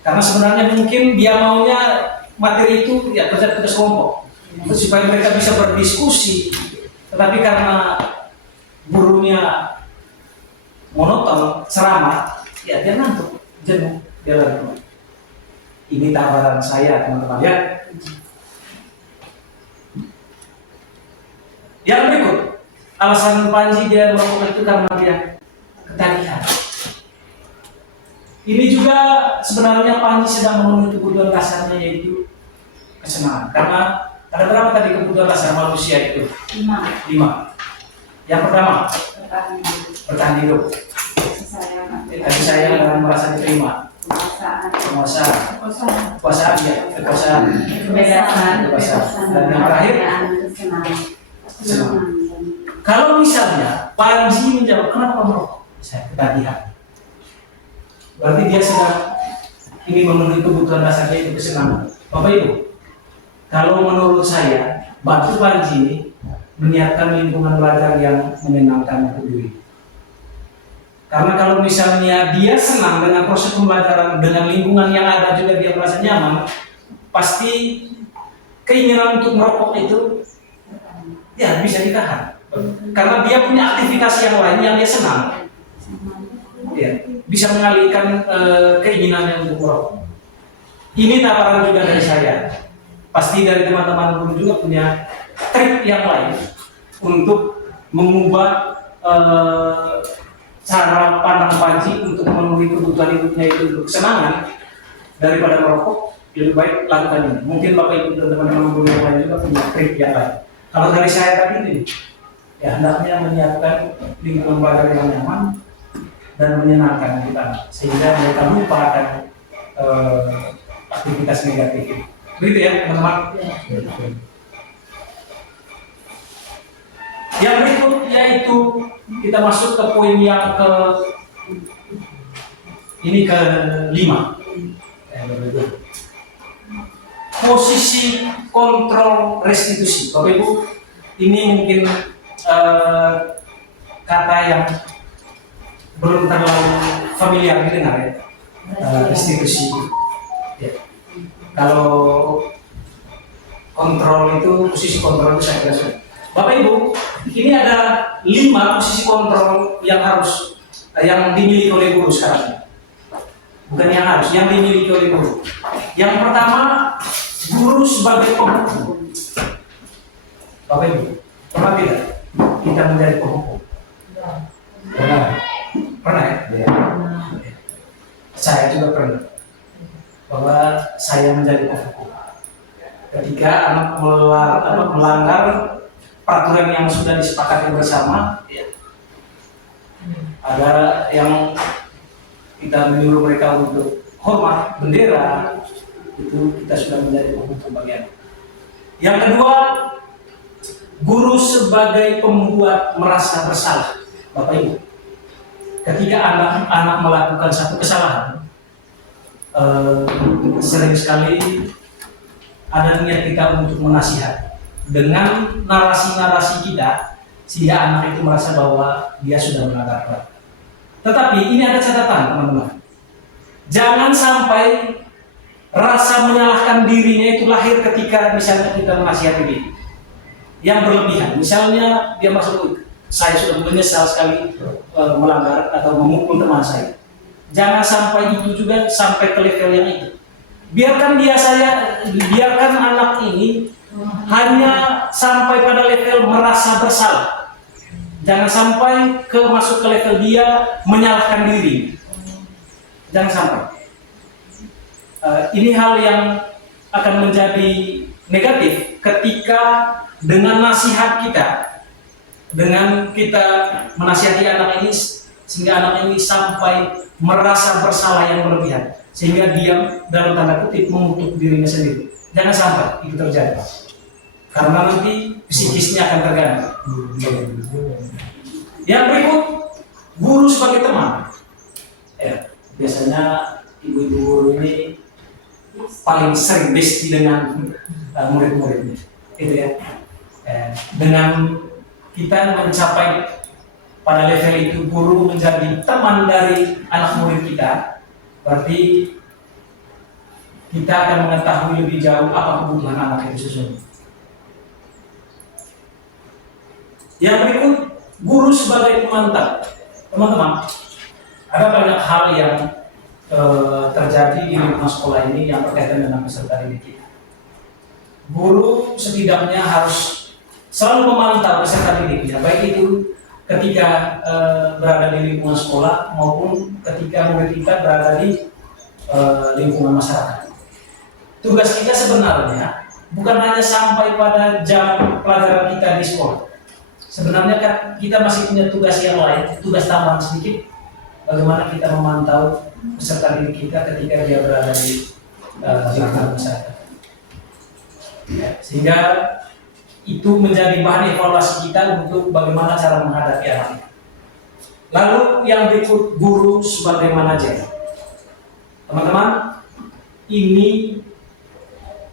Karena sebenarnya mungkin dia maunya materi itu ya kerja tugas kelompok supaya mereka bisa berdiskusi, tetapi karena gurunya monoton, ceramah, ya dia ngantuk, jenuh, dia lari. Ini tawaran saya, teman-teman ya. Yang berikut, alasan Panji dia melakukan itu karena dia ketagihan. Ini juga sebenarnya Panji sedang memenuhi kebutuhan dasarnya, yaitu kesenangan. Karena ada berapa tadi kebutuhan dasar manusia itu? 5. Yang pertama, bertahan hidup. Kasih sayang dan merasa diterima. Kekuasaan, kekuasaan. Dan yang terakhir, senang. Kalau misalnya Panji menjawab, kenapa merokok? Saya ketagihan. Berarti dia sedang ingin memenuhi kebutuhan dasarnya, itu kesenangan. Bapak Ibu, kalau menurut saya, bantu Panji ini menyiapkan lingkungan belajar yang menyenangkan untuk diri. Karena kalau misalnya dia senang dengan proses pembelajaran, dengan lingkungan yang ada juga dia merasa nyaman, pasti keinginan untuk merokok itu ya bisa ditahan. Karena dia punya aktivitas yang lain yang dia senang, ya, bisa mengalihkan keinginannya untuk merokok. Ini tawaran juga dari saya. Pasti dari teman-teman guru juga punya trik yang lain untuk mengubah cara pandang Panji untuk memenuhi kebutuhan hidupnya itu untuk kesenangan daripada merokok. Lebih baik lakukan ini. Mungkin Bapak Ibu dan teman-teman guru yang lain juga punya trik yang lain. Kalau dari saya tadi ini, ya hendaknya menyiapkan lingkungan belajar yang nyaman dan menyenangkan kita, sehingga mereka lupa akan aktivitas negatif. Begitu ya teman-teman. Yang berikut yaitu kita masuk ke poin yang ke-5. Posisi kontrol restitusi. Bapak Ibu, ini mungkin kata yang belum terlalu familiar didengar ya. Restitusi. Ya. Kalau kontrol itu, posisi kontrol itu saya kira sudah. Bapak Ibu, ini ada 5 posisi kontrol yang harus yang dimiliki oleh guru sekarang. Bukan yang harus, yang dimiliki oleh guru. Yang pertama, guru sebagai penghukum. Bapak Ibu, pernah tidak kita menjadi penghukum? Pernah ya? Ya. Saya juga pernah. Bahwa saya menjadi penghukum. Ketika anak melanggar peraturan yang sudah disepakati bersama, ya, ada yang kita menyuruh mereka untuk hormat bendera, itu kita sudah menjadi penghukum bagian. Yang kedua, guru sebagai pembuat merasa bersalah. Bapak Ibu, ketika anak melakukan satu kesalahan, sering sekali ada niat kita untuk menasihat dengan narasi-narasi kita, sehingga anak itu merasa bahwa dia sudah melanggar peraturan. Tetapi ini ada catatan, teman-teman. Jangan sampai rasa menyalahkan dirinya itu lahir ketika misalnya kita menasihati dia yang berlebihan. Misalnya dia masuk, saya sudah menyesal sekali melanggar atau memukul teman saya. Jangan sampai itu juga sampai ke level yang itu. Biarkan anak ini hanya sampai pada level merasa bersalah. Jangan sampai masuk ke level dia menyalahkan diri. Jangan sampai. Ini hal yang akan menjadi negatif ketika dengan nasihat kita dengan kita menasihati anak ini sehingga anak ini sampai merasa bersalah yang berlebihan sehingga dia dalam tanda kutip mengutuk dirinya sendiri. Jangan sampai itu terjadi karena nanti psikisnya akan terganggu. Yang berikut, guru sebagai teman. Ya, biasanya ibu-ibu guru ini paling sering besti dengan murid-muridnya, itu ya. Dengan kita mencapai pada level itu guru menjadi teman dari anak murid kita, berarti kita akan mengetahui lebih jauh apa kebutuhan anak itu sesungguhnya. Yang berikut, guru sebagai pemantar. Teman-teman, ada banyak hal yang terjadi di lingkungan sekolah ini yang berkaitan dengan peserta didik kita. Guru setidaknya harus selalu memantau peserta didiknya, baik itu ketika berada di lingkungan sekolah maupun ketika murid kita berada di lingkungan masyarakat. Tugas kita sebenarnya bukan hanya sampai pada jam pelajaran kita di sekolah. Sebenarnya kan kita masih punya tugas yang lain, tugas tambahan sedikit. Bagaimana kita memantau peserta didik kita ketika dia berada di lingkungan masyarakat. Ya, sehingga itu menjadi bahan evaluasi kita untuk bagaimana cara menghadapi anak. Lalu yang berikut, guru sebagai manajer. Teman-teman, ini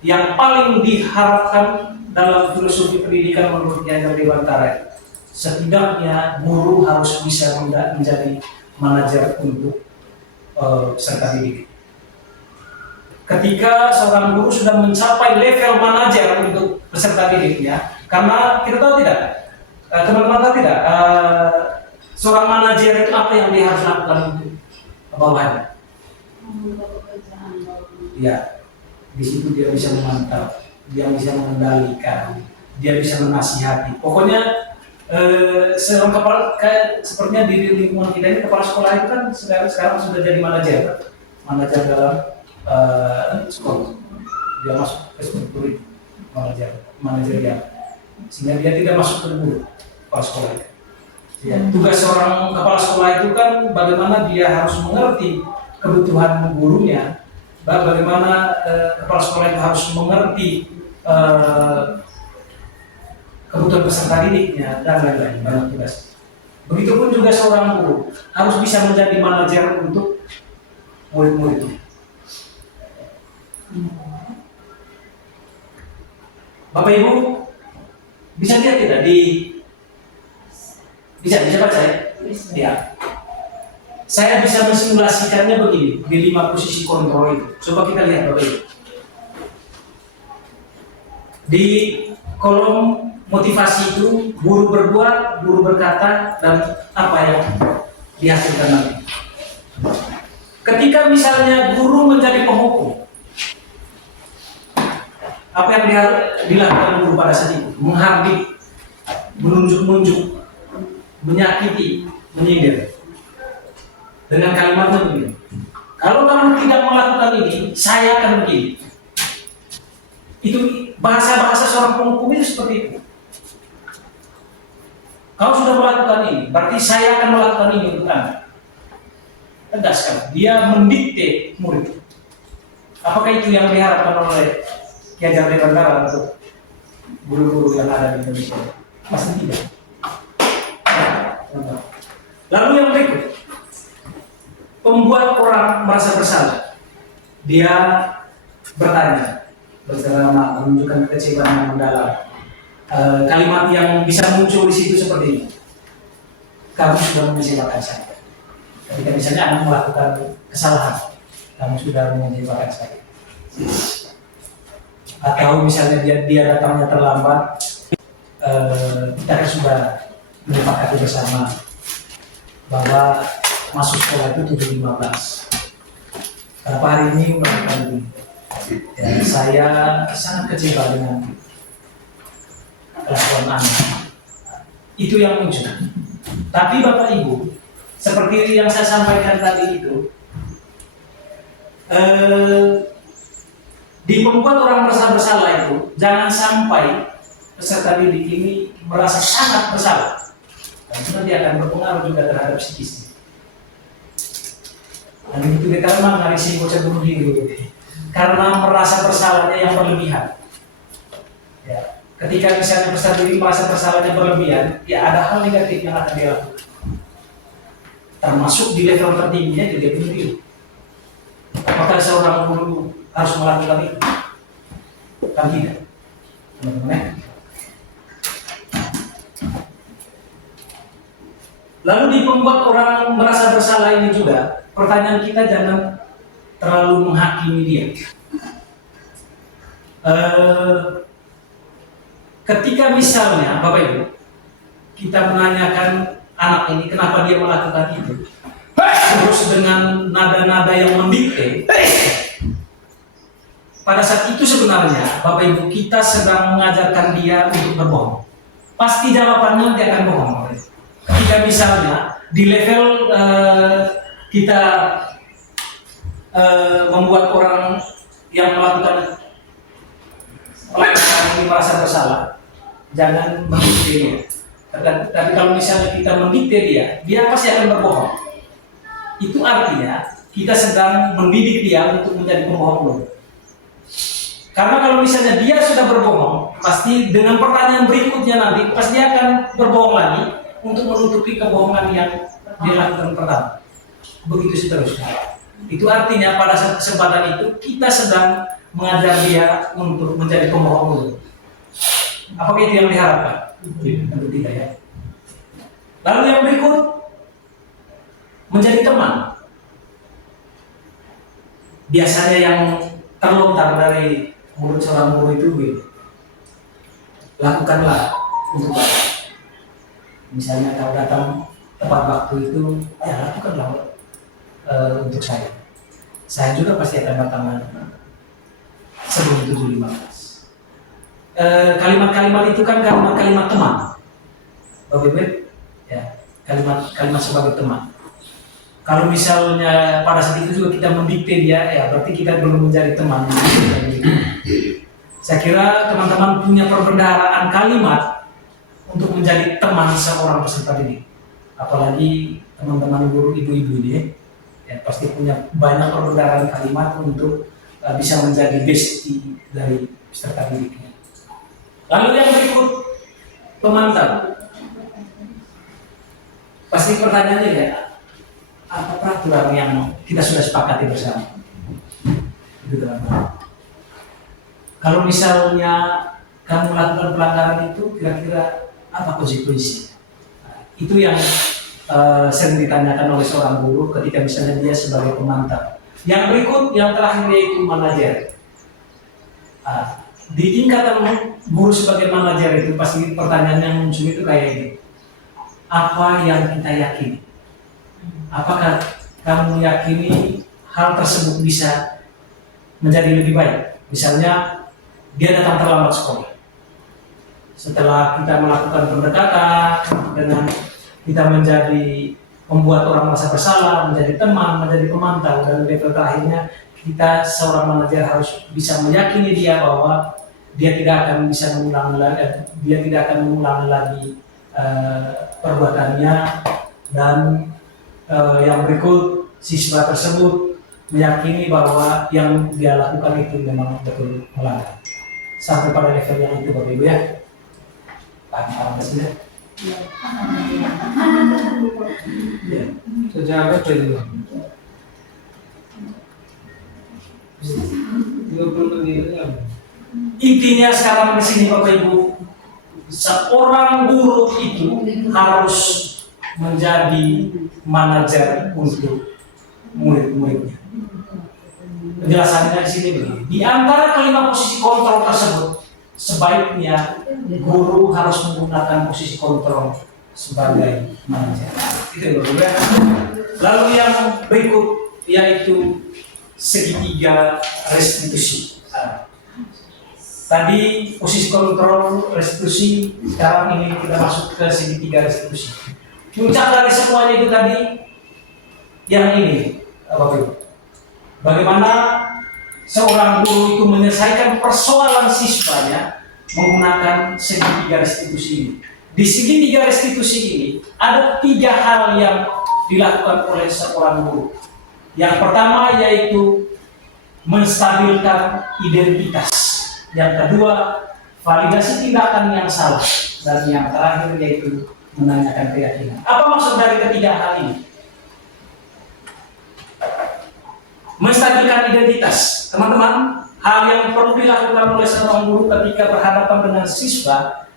yang paling diharapkan dalam filosofi pendidikan menurut Ki Dewantara. Setidaknya guru harus bisa menjadi manajer untuk peserta didik. Ketika seorang guru sudah mencapai level manajer untuk peserta didiknya, karena kita tahu tidak, teman-teman tahu tidak, seorang manajer itu apa yang dia harus lakukan untuk bawahannya? Ya, di situ dia bisa memantau, dia bisa mengendalikan, dia bisa menasihati. Pokoknya seorang kepala kayak sepertinya di lingkungan kita ini kepala sekolah itu kan sekarang sudah jadi manajer dalam sekolah. Dia masuk ke struktur manajerial, sehingga dia tidak masuk ke guru kepala sekolah itu. Ya, tugas seorang kepala sekolah itu kan bagaimana dia harus mengerti kebutuhan gurunya, bagaimana kepala sekolah itu harus mengerti kebutuhan peserta didiknya dan lain-lain, banyak tugas. Begitupun juga seorang guru harus bisa menjadi manajer untuk murid-muridnya. Bapak Ibu bisa lihat tidak bisa baca ya? Ya. Saya bisa mensimulasikannya begini di 5 posisi kontrol itu. Coba kita lihat Bapak Ibu. Di kolom motivasi itu guru berbuat, guru berkata, dan apa yang dihasilkan nanti. Ketika misalnya guru menjadi penghukum, apa yang dilakukan guru pada saat itu? Menghardik, menunjuk-nunjuk, menyakiti, menyindir. Dengan kalimat begini, kalau kamu tidak melakukan ini, saya akan begini. Itu bahasa-bahasa seorang penghukum itu seperti itu. Kau sudah melakukan ini, berarti saya akan melakukan ini untuk Anda. Tegas sekali, dia mendikte murid. Apakah itu yang diharapkan oleh Ki Dewantara untuk guru-guru yang ada di Indonesia? Pasti tidak. Lalu yang berikut, pembuat orang merasa bersalah. Dia bertanya, menunjukkan kekecewaan yang mendalam. Kalimat yang bisa muncul di situ seperti ini. Kamu sudah mengecewakan saya. Ketika misalnya Anda melakukan kesalahan, kamu sudah mengecewakan saya. Atau misalnya dia datangnya terlambat, kita kan sudah menyepakati bersama bahwa masuk sekolah itu 7.15. Berapa hari ini melakukan ini? Dan saya sangat kecewa dengan kelakuan Anda. Itu yang muncul. Tapi Bapak Ibu, seperti yang saya sampaikan tadi itu, di membuat orang merasa bersalah itu, jangan sampai peserta didik ini merasa sangat bersalah. Dan itu nanti akan berpengaruh juga terhadap psikisnya. Dan itu kita memang risiko bunuh diri karena merasa bersalahnya yang berlebihan. Ya, ketika misalnya peserta diri merasa bersalahnya berlebihan, ya ada hal negatif yang akan dia lakukan. Termasuk di level tertingginya juga bunuh diri. Apakah seorang guru harus melakukan itu? Kan tidak. Teman-teman. Lalu di pembuat orang merasa bersalah ini juga, pertanyaan kita jangan terlalu menghakimi dia. Ketika misalnya Bapak Ibu kita menanyakan anak ini kenapa dia melakukan itu, terus dengan nada-nada yang mendikte, pada saat itu sebenarnya Bapak Ibu kita sedang mengajarkan dia untuk berbohong. Pasti jawabannya dia akan bohong. Ketika misalnya di level kita membuat orang yang melakukan pelanggaran ini merasa bersalah, jangan mendikte dia. Tapi kalau misalnya kita mendikte dia pasti akan berbohong. Itu artinya kita sedang mendidik dia untuk menjadi pembohong. Karena kalau misalnya dia sudah berbohong, pasti dengan pertanyaan berikutnya nanti pasti dia akan berbohong lagi untuk menutupi kebohongan yang dia lakukan pertama. Begitu seterusnya. Itu artinya pada saat kesempatan itu kita sedang mengajar dia untuk menjadi pembohong. Apakah itu yang diharapkan? Tentu tidak ya. Lalu yang berikut, menjadi teman. Biasanya yang terlontar dari mulut seorang guru itu begini. Lakukanlah untuk Bapak. Misalnya kalau datang tepat waktu itu, ya lakukanlah untuk saya. Saya juga pasti akan datang sebelum 7.15. Kalimat-kalimat itu kan kalimat-kalimat teman, Bapak Ibu, ya, kalimat sebagai teman. Kalau misalnya pada saat itu juga kita mendikte dia, ya berarti kita belum menjadi teman. Saya kira teman-teman punya perbendaharaan kalimat untuk menjadi teman seorang peserta didik. Apalagi teman-teman guru ibu-ibu ini, ya pasti punya banyak perbendaharaan kalimat untuk bisa menjadi bestie dari peserta didiknya. Lalu yang berikut, pemantau. Pasti pertanyaannya ya, apa peraturan yang kita sudah sepakati bersama? Gitu, kalau misalnya kamu melakukan pelanggaran itu, kira-kira apa konsekuensinya? Itu yang sering ditanyakan oleh seorang guru ketika misalnya dia sebagai pemantau. Yang berikut, yang terakhir yaitu manajer. Di tingkatan guru sebagai manajer itu pasti pertanyaan yang muncul itu kayak ini. Apa yang kita yakini? Apakah kamu meyakini hal tersebut bisa menjadi lebih baik? Misalnya dia datang terlambat sekolah. Setelah kita melakukan pendekatan dengan kita menjadi membuat orang merasa bersalah, menjadi teman, menjadi pemantau, dan level terakhirnya kita seorang manajer harus bisa meyakini dia bahwa dia tidak akan bisa mengulangi lagi, dia tidak akan mengulangi lagi perbuatannya, dan yang berikut siswa tersebut meyakini bahwa yang dia lakukan itu memang betul melanggar. Sampai pada level yang itu Bapak Ibu ya. Paham ya? Ya. Sejarah itu 30 menit ya. Intinya sekarang di sini Bapak Ibu, seorang guru itu harus menjadi manajer untuk murid-muridnya. Penjelasannya di sini begini. Di antara kelima posisi kontrol tersebut, sebaiknya guru harus menggunakan posisi kontrol sebagai manajer. Itu ya. Lalu yang berikut yaitu segitiga restitusi. Tadi posisi kontrol restitusi, sekarang ini kita masuk ke segitiga restitusi. Puncak dari semuanya itu tadi yang ini, Bapak Ibu. Bagaimana seorang guru itu menyelesaikan persoalan siswanya menggunakan segitiga restitusi ini. Di segitiga restitusi ini ada 3 hal yang dilakukan oleh seorang guru. Yang pertama yaitu menstabilkan identitas. Yang kedua, validasi tindakan yang salah. Dan yang terakhir yaitu menanyakan keyakinan. Apa maksud dari ketiga hal ini? Menstabilkan identitas. Teman-teman, hal yang perlu dilakukan oleh seorang guru ketika berhadapan dengan siswa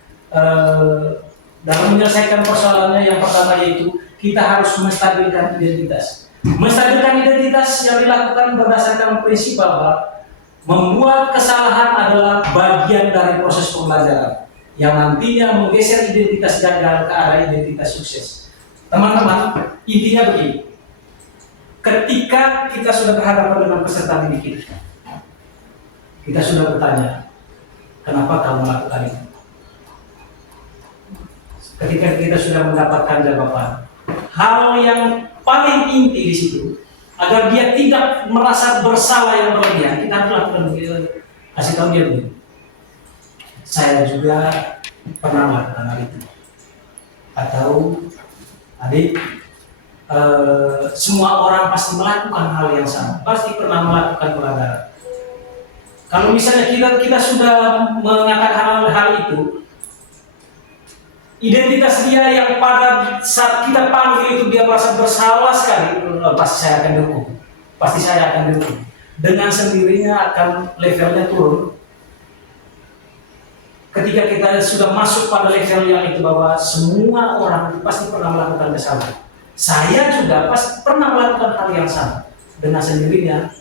dalam menyelesaikan persoalannya, yang pertama yaitu kita harus menstabilkan identitas. Menstabilkan identitas yang dilakukan berdasarkan prinsip bahwa membuat kesalahan adalah bagian dari proses pembelajaran yang nantinya menggeser identitas gagal ke arah identitas sukses. Teman-teman, intinya begini. Ketika kita sudah berhadapan dengan peserta didik kita sudah bertanya, kenapa kamu melakukan itu? Ketika kita sudah mendapatkan jawaban, hal yang paling inti di situ, agar dia tidak merasa bersalah yang berlebihan, kita harus lakukan begini, kasih tahu dia begini. Saya juga pernah melakukan hal itu. Atau, adik, semua orang pasti melakukan hal yang sama, pasti pernah melakukan pelanggaran. Kalau misalnya kita sudah mengatakan hal itu, identitas dia yang pada saat kita panggil itu dia merasa bersalah sekali, pasti saya akan dukung. Pasti saya akan dukung. Dengan sendirinya akan levelnya turun. Ketika kita sudah masuk pada level yang itu bahwa semua orang itu pasti pernah melakukan kesalahan. Saya juga pasti pernah melakukan hal yang sama. Dengan sendirinya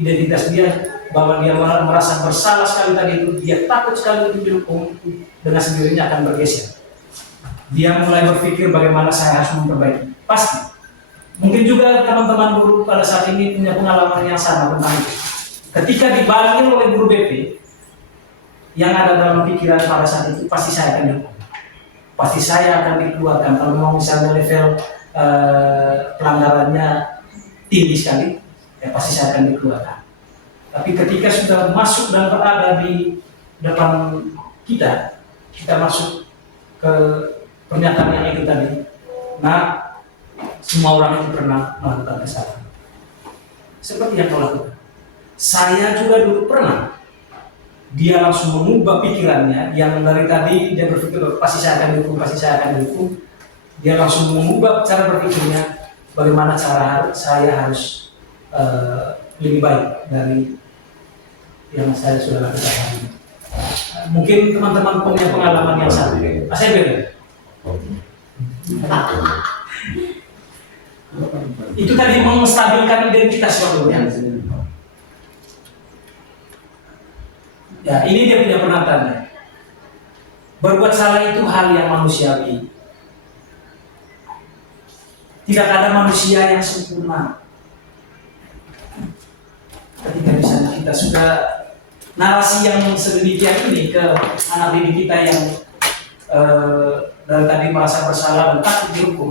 identitas dia bahwa dia merasa bersalah sekali tadi itu, dia takut sekali untuk dihukum, dengan sendirinya akan bergeser. Dia mulai berpikir bagaimana saya harus memperbaiki. Pasti. Mungkin juga teman-teman guru pada saat ini punya pengalaman yang sama tentang itu. Ketika dipanggil oleh guru BP, yang ada dalam pikiran pada saat itu, pasti saya akan dihukum. Pasti saya akan dikeluarkan. Kalau mau misalnya level pelanggarannya tinggi sekali, ya pasti saya akan dikeluarkan. Tapi ketika sudah masuk dan berada di depan kita masuk ke pernyataan yang itu tadi. Nah, semua orang itu pernah melakukan kesalahan. Seperti yang kau lakukan. Saya juga dulu pernah. Dia langsung mengubah pikirannya, yang dari tadi dia berpikir pasti saya akan dukung, pasti saya akan dukung. Dia langsung mengubah cara berpikirnya, bagaimana cara saya harus lebih baik dari yang saya sudah lakukan hari ini. Mungkin teman-teman punya pengalaman yang sama. Saya beda. Itu tadi menstabilkan identitas waktunya. Ya, ini dia punya penatannya. Berbuat salah itu hal yang manusiawi. Tidak ada manusia yang sempurna. Ketika misalnya kita sudah narasi yang sedemikian ini ke anak didik kita yang dari tadi merasa bersalah dan takut dihukum,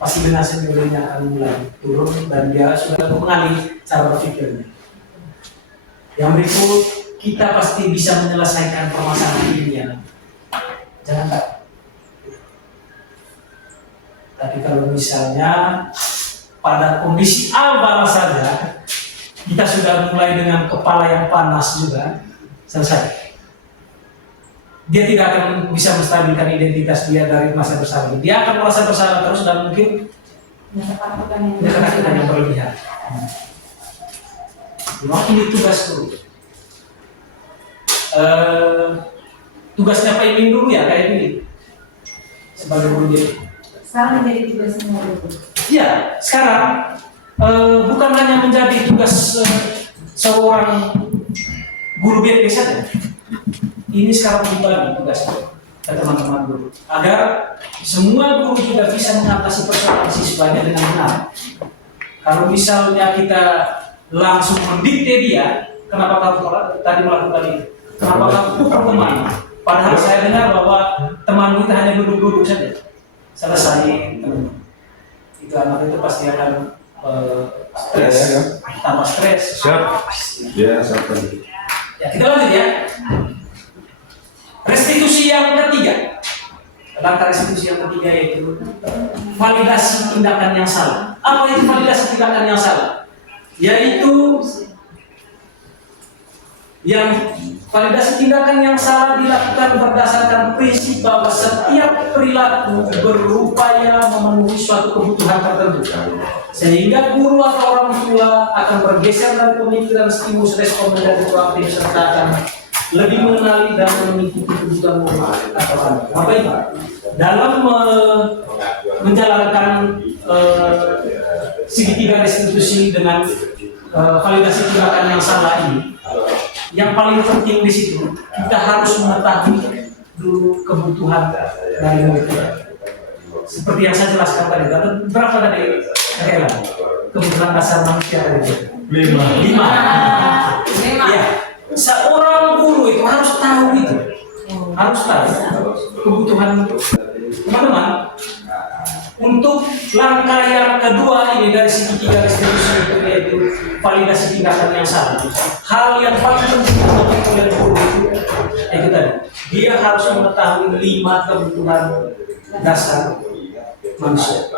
pasti dengan sendirinya akan mulai turun dan dia sudah mengalih cara berpikirnya. Yang berikut, kita pasti bisa menyelesaikan permasalahan ini ya. Jangan tak. Tapi kalau misalnya pada kondisi awal saja kita sudah mulai dengan kepala yang panas juga, selesai. Dia tidak akan bisa menstabilkan identitas dia dari masa bersalah. Dia akan merasa bersalah terus dan mungkin ketakutan yang berlebihan. Ini tugasku. Tugasnya Pak Imin dulu ya, kayak ini sebagai guru dia. Sekarang menjadi tugasnya guru. Iya, sekarang bukan hanya menjadi tugas seorang guru BP saja. Ini sekarang dibagi tugasnya ke teman-teman guru, agar semua guru juga bisa mengatasi persoalan siswanya dengan benar. Kalau misalnya kita langsung mendikte dia, kenapa kamu tadi melakukan itu? Kenapa kamu pukul teman? Padahal saya dengar bahwa teman kita hanya duduk-duduk saja. Selesai teman. Itu anak itu pasti akan stres, tambah stres. Siap. Ya, siap. Ya, kita lanjut ya. Restitusi yang ketiga. Langkah restitusi yang ketiga yaitu validasi tindakan yang salah. Apa itu validasi tindakan yang salah? Yaitu yang validasi tindakan yang salah dilakukan berdasarkan prinsip bahwa setiap perilaku berupaya memenuhi suatu kebutuhan tertentu, sehingga guru atau orang tua akan bergeser dari pemikiran stimulus respon menjadi proaktif serta akan lebih mengenali dan mengikuti kebutuhan guru atau anak. Maka itu dalam menjalankan segitiga restitusi dengan validasi tindakan yang salah ini, yang paling penting di situ kita harus mengetahui dulu kebutuhan dari murid kita. Seperti yang saya jelaskan tadi, berapa tadi? Kebutuhan dasar manusia tadi? 5. Ya, seorang guru itu harus tahu itu, harus tahu kebutuhan teman-teman. Untuk langkah yang kedua ini dari segitiga restitusi itu yaitu validasi tindakan yang salah. Hal yang paling penting untuk kalian guru itu tadi, dia harus mengetahui 5 kebutuhan dasar manusia.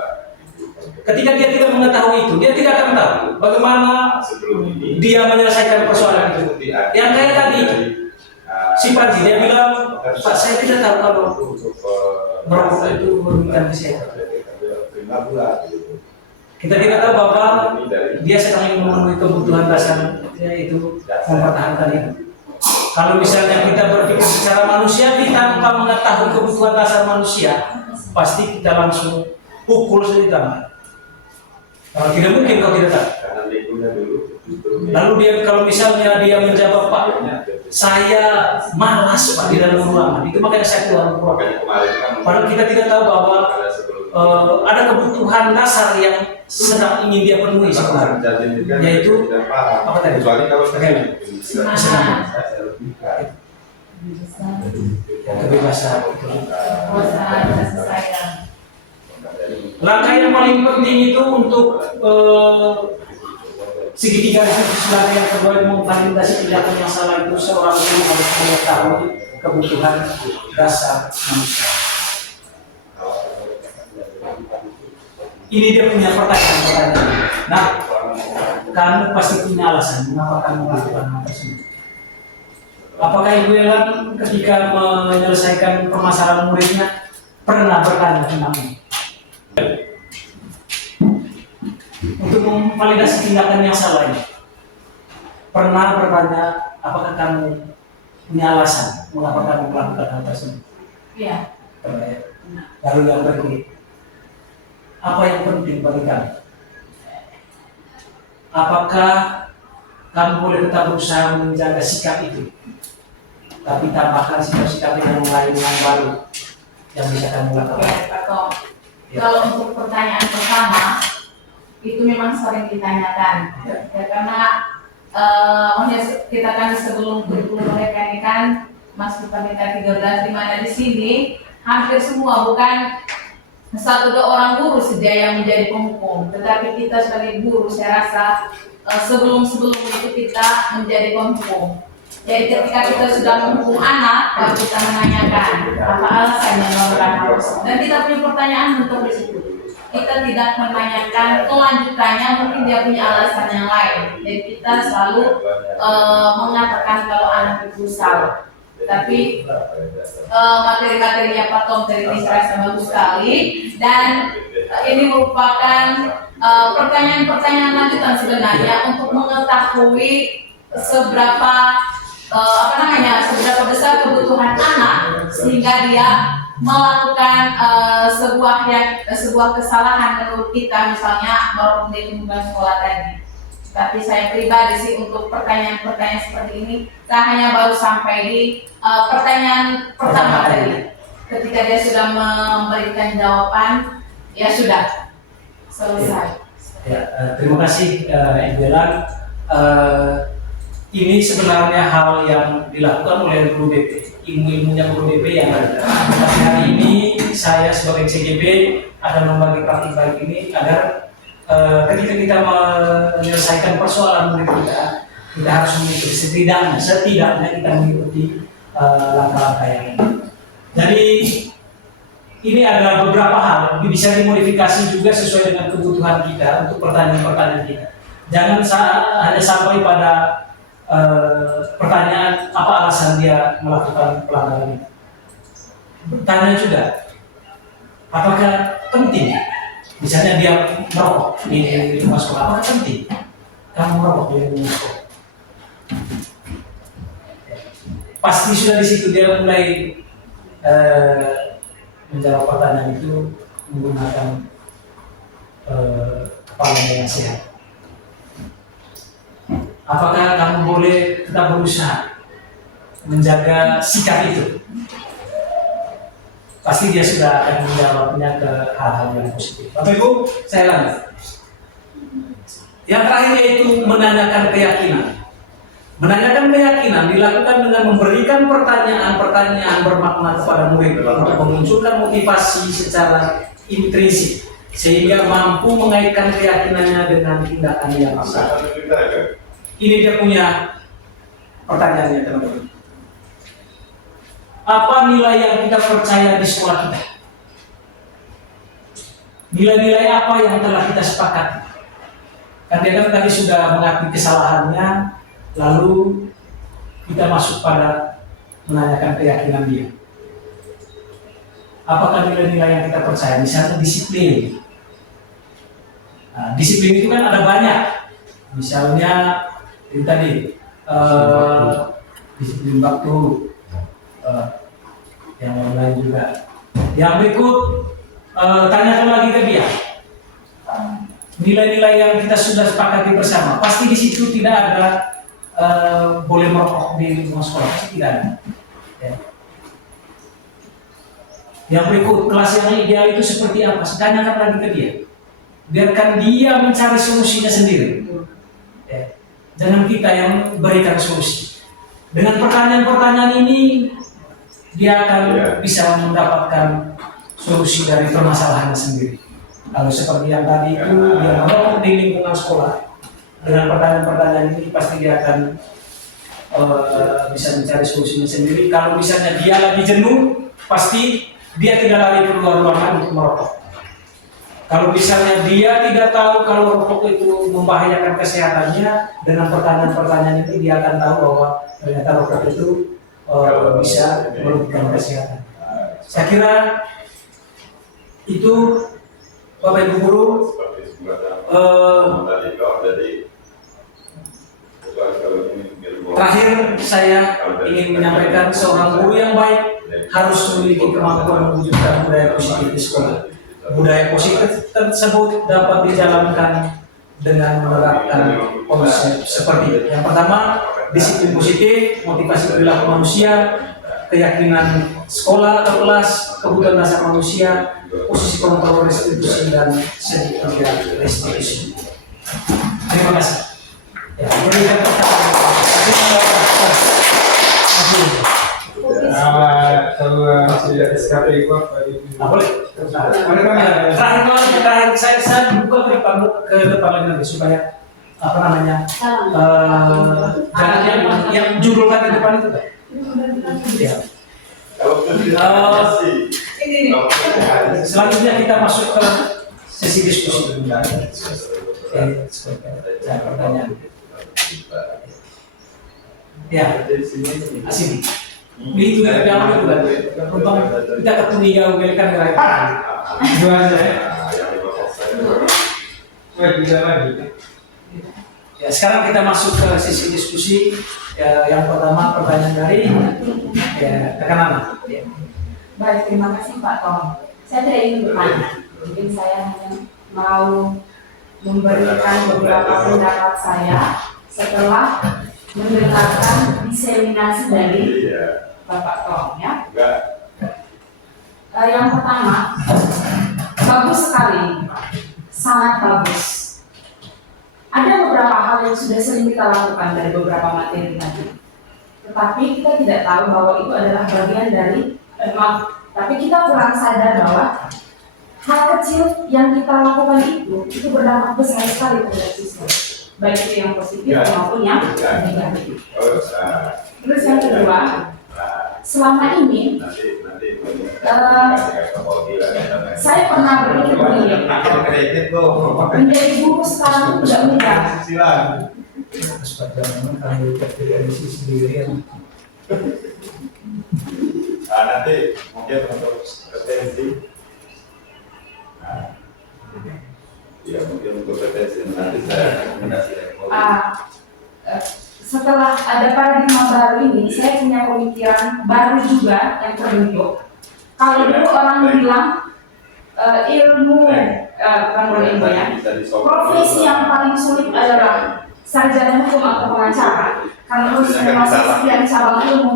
Ketika dia tidak mengetahui itu, dia tidak akan tahu bagaimana dia menyelesaikan persoalan itu. Yang kayak tadi, si Panji dia bilang, Pak saya tidak tahu kalau merokok itu merugikan kesehatan. Kita tidak tahu bahwa dia sedang memenuhi kebutuhan dasar, yaitu mempertahankan itu. Kalau misalnya kita berpikir secara manusiawi tanpa mengetahui kebutuhan dasar manusia, pasti kita langsung pukul saja. Kalau tidak mungkin kau tidak tahu. Lalu dia kalau misalnya dia menjawab, Pak, saya malas Pak di dalam ruangan, itu makanya saya keluar ruangan. Padahal kita tidak tahu bahwa ada kebutuhan dasar yang sedang ingin dia penuhi sebenarnya, yaitu apa tadi? Kebebasan. Langkah yang paling penting itu untuk segitiga restitusi yang kedua yang memvalidasi tindakan yang salah itu seorang guru harus mengetahui kebutuhan dasar manusia. Ini dia punya pertanyaan. Nah, kamu pasti punya alasan mengapa kamu melakukan hal tersebut. Apakah Ibu Elan ketika menyelesaikan permasalahan muridnya pernah bertanya tentang ini? Untuk memvalidasi tindakan yang salah ini, pernah bertanya apakah kamu punya alasan mengapa kamu melakukan hal tersebut? Iya. Pernah ya? Lalu yang berikut, apa yang penting bagi kamu? Apakah kamu boleh tetap berusaha menjaga sikap itu, tapi tambahkan sikap-sikap yang lain yang baru yang bisa kamu lakukan? Oke, Pak Tom. Kalau untuk pertanyaan pertama, itu memang sering ditanyakan. Ya, karena kita kan sebelum kurikulum mereka ini kan masuk Panita 13, di mana di sini hampir semua bukan 1-2 orang guru saja yang menjadi penghukum, tetapi kita sebagai guru saya rasa sebelum itu kita menjadi penghukum. Jadi ketika kita sudah menghukum anak, baru kita menanyakan apa alasannya melakukan hal tersebut. Dan kita punya pertanyaan untuk di situ. Kita tidak menanyakan kelanjutannya, mungkin dia punya alasan yang lain. Jadi kita selalu mengatakan kalau anak itu salah. Tapi materi-materinya Pak Tom tadi ini saya rasa bagus sekali, dan ini merupakan pertanyaan-pertanyaan lanjutan sebenarnya untuk mengetahui seberapa besar kebutuhan anak sehingga dia melakukan sebuah kesalahan menurut kita, misalnya merokok di lingkungan sekolah tadi. Tapi saya pribadi sih untuk pertanyaan-pertanyaan seperti ini, saya hanya baru sampai di pertanyaan pertama tadi. Ketika dia sudah memberikan jawaban, ya sudah selesai. Ya, terima kasih Ibu Elan. Ini sebenarnya hal yang dilakukan oleh guru BP, ilmu-ilmunya guru BP yang ada. Tapi hari ini saya sebagai CGB akan membagi praktik baik ini agar ketika kita menyelesaikan persoalan murid kita harus mengikuti setidaknya kita mengikuti langkah-langkah yang ini. Jadi ini ada beberapa hal bisa dimodifikasi juga sesuai dengan kebutuhan kita untuk pertanyaan-pertanyaan kita. Jangan hanya sampai pada pertanyaan apa alasan dia melakukan pelanggaran itu. Bertanya juga, apakah penting? Misalnya dia merokok di rumah sekolah, apakah penting kamu merokok di rumah sekolah? Pasti sudah di situ dia mulai menjawab pertanyaan itu menggunakan kepalanya yang sehat. Apakah kamu boleh tetap berusaha menjaga sikap itu? Pasti dia sudah akan menjawabnya ke hal-hal yang positif. Bapak Ibu, saya lanjut. Yang terakhir yaitu menanyakan keyakinan. Menanyakan keyakinan dilakukan dengan memberikan pertanyaan-pertanyaan bermakna kepada murid untuk memunculkan motivasi secara intrinsik sehingga mampu mengaitkan keyakinannya dengan tindakan yang besar. Ini dia punya pertanyaannya, teman-teman. Apa nilai yang kita percaya di sekolah kita? Nilai-nilai apa yang telah kita sepakati? Kan dia kan tadi sudah mengakui kesalahannya, lalu kita masuk pada menanyakan keyakinan dia. Apakah nilai-nilai yang kita percaya? Misalnya disiplin. Nah, disiplin itu kan ada banyak. Misalnya ini tadi disiplin waktu, yang lain juga. Yang berikut tanyakan lagi ke dia. Nilai-nilai yang kita sudah sepakati bersama. Pasti di situ tidak ada boleh merokok di rumah sekolah, pasti tidak ada. Ya. Yang berikut, kelas yang ideal itu seperti apa? Tanyakan lagi ke dia. Biarkan dia mencari solusinya sendiri. Ya. Jangan kita yang berikan solusi. Dengan pertanyaan-pertanyaan ini, dia akan bisa mendapatkan solusi dari permasalahannya sendiri. Kalau seperti yang tadi itu, dia merokok di lingkungan sekolah. Dengan pertanyaan-pertanyaan ini pasti dia akan bisa mencari solusinya sendiri. Kalau misalnya dia lagi jenuh, pasti dia tidak lari keluar ruangan untuk merokok. Kalau misalnya dia tidak tahu kalau rokok itu membahayakan kesehatannya, dengan pertanyaan-pertanyaan ini dia akan tahu bahwa ternyata rokok itu bisa merugikan kesehatan. Saya kira itu Bapak Ibu Guru. Terakhir saya ingin menyampaikan seorang guru yang baik harus memiliki kemampuan mewujudkan budaya positif di sekolah. Budaya positif tersebut dapat dijalankan dengan menerapkan konsep seperti yang pertama, disiplin positif, motivasi perilaku manusia, keyakinan sekolah atau kelas, kebutuhan dasar manusia, posisi kontrol restitusi dan segitiga restitusi. Terima kasih. Ya, berikan terakhir saya buka ke depan lagi nanti supaya apa namanya jangan yang judul tadi depan itu ya. Selanjutnya kita masuk ke sesi diskusi pertanyaan ya asik itu yang juga tentang kita ketemu jauh kan ya. Sekarang kita masuk ke sesi diskusi ya, yang pertama pertanyaan dari ya rekan Ana. Baik, terima kasih Pak Tom. Saya tidak ingin bertanya, mungkin saya hanya mau memberikan beberapa pendapat saya setelah mendengarkan diseminasi dari Bapak Tom ya. Yang pertama, bagus sekali, sangat bagus. Ada beberapa hal yang sudah sering kita lakukan dari beberapa materi tadi, tetapi kita tidak tahu bahwa itu adalah bagian dari tapi kita kurang sadar bahwa hal kecil yang kita lakukan itu berdampak besar sekali terhadap siswa, baik itu yang positif maupun yang negatif. Terus yang kedua, selama ini Saya pernah berpikir begini, menjadi guru sekarang itu tidak mudah. Kalau dari sisi sendirian. Nanti mungkin untuk retensi. Ya mungkin untuk retensi nanti saya rekomendasi. Setelah ada paradigma baru ini, saya punya pemikiran baru juga yang terbentuk. Kalau dulu orang bilang ilmu, bukan ilmu ya, profesi yang paling sulit adalah sarjana hukum atau pengacara, karena harus menguasai sekian cabang ilmu.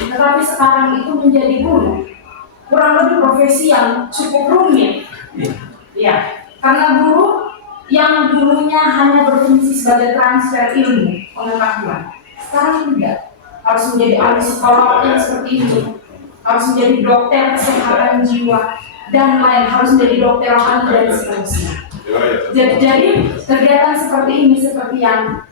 Tetapi sekarang itu menjadi guru, kurang lebih profesi yang cukup rumit. Ya, karena guru yang dulunya hanya berfungsi sebagai transfer ilmu, pengetahuan, sekarang tidak. Harus menjadi ahli psikolog yang seperti ini, harus menjadi dokter kesehatan jiwa, dan lain, harus menjadi dokter rohani dan seterusnya. Jadi kegiatan seperti ini, seperti yang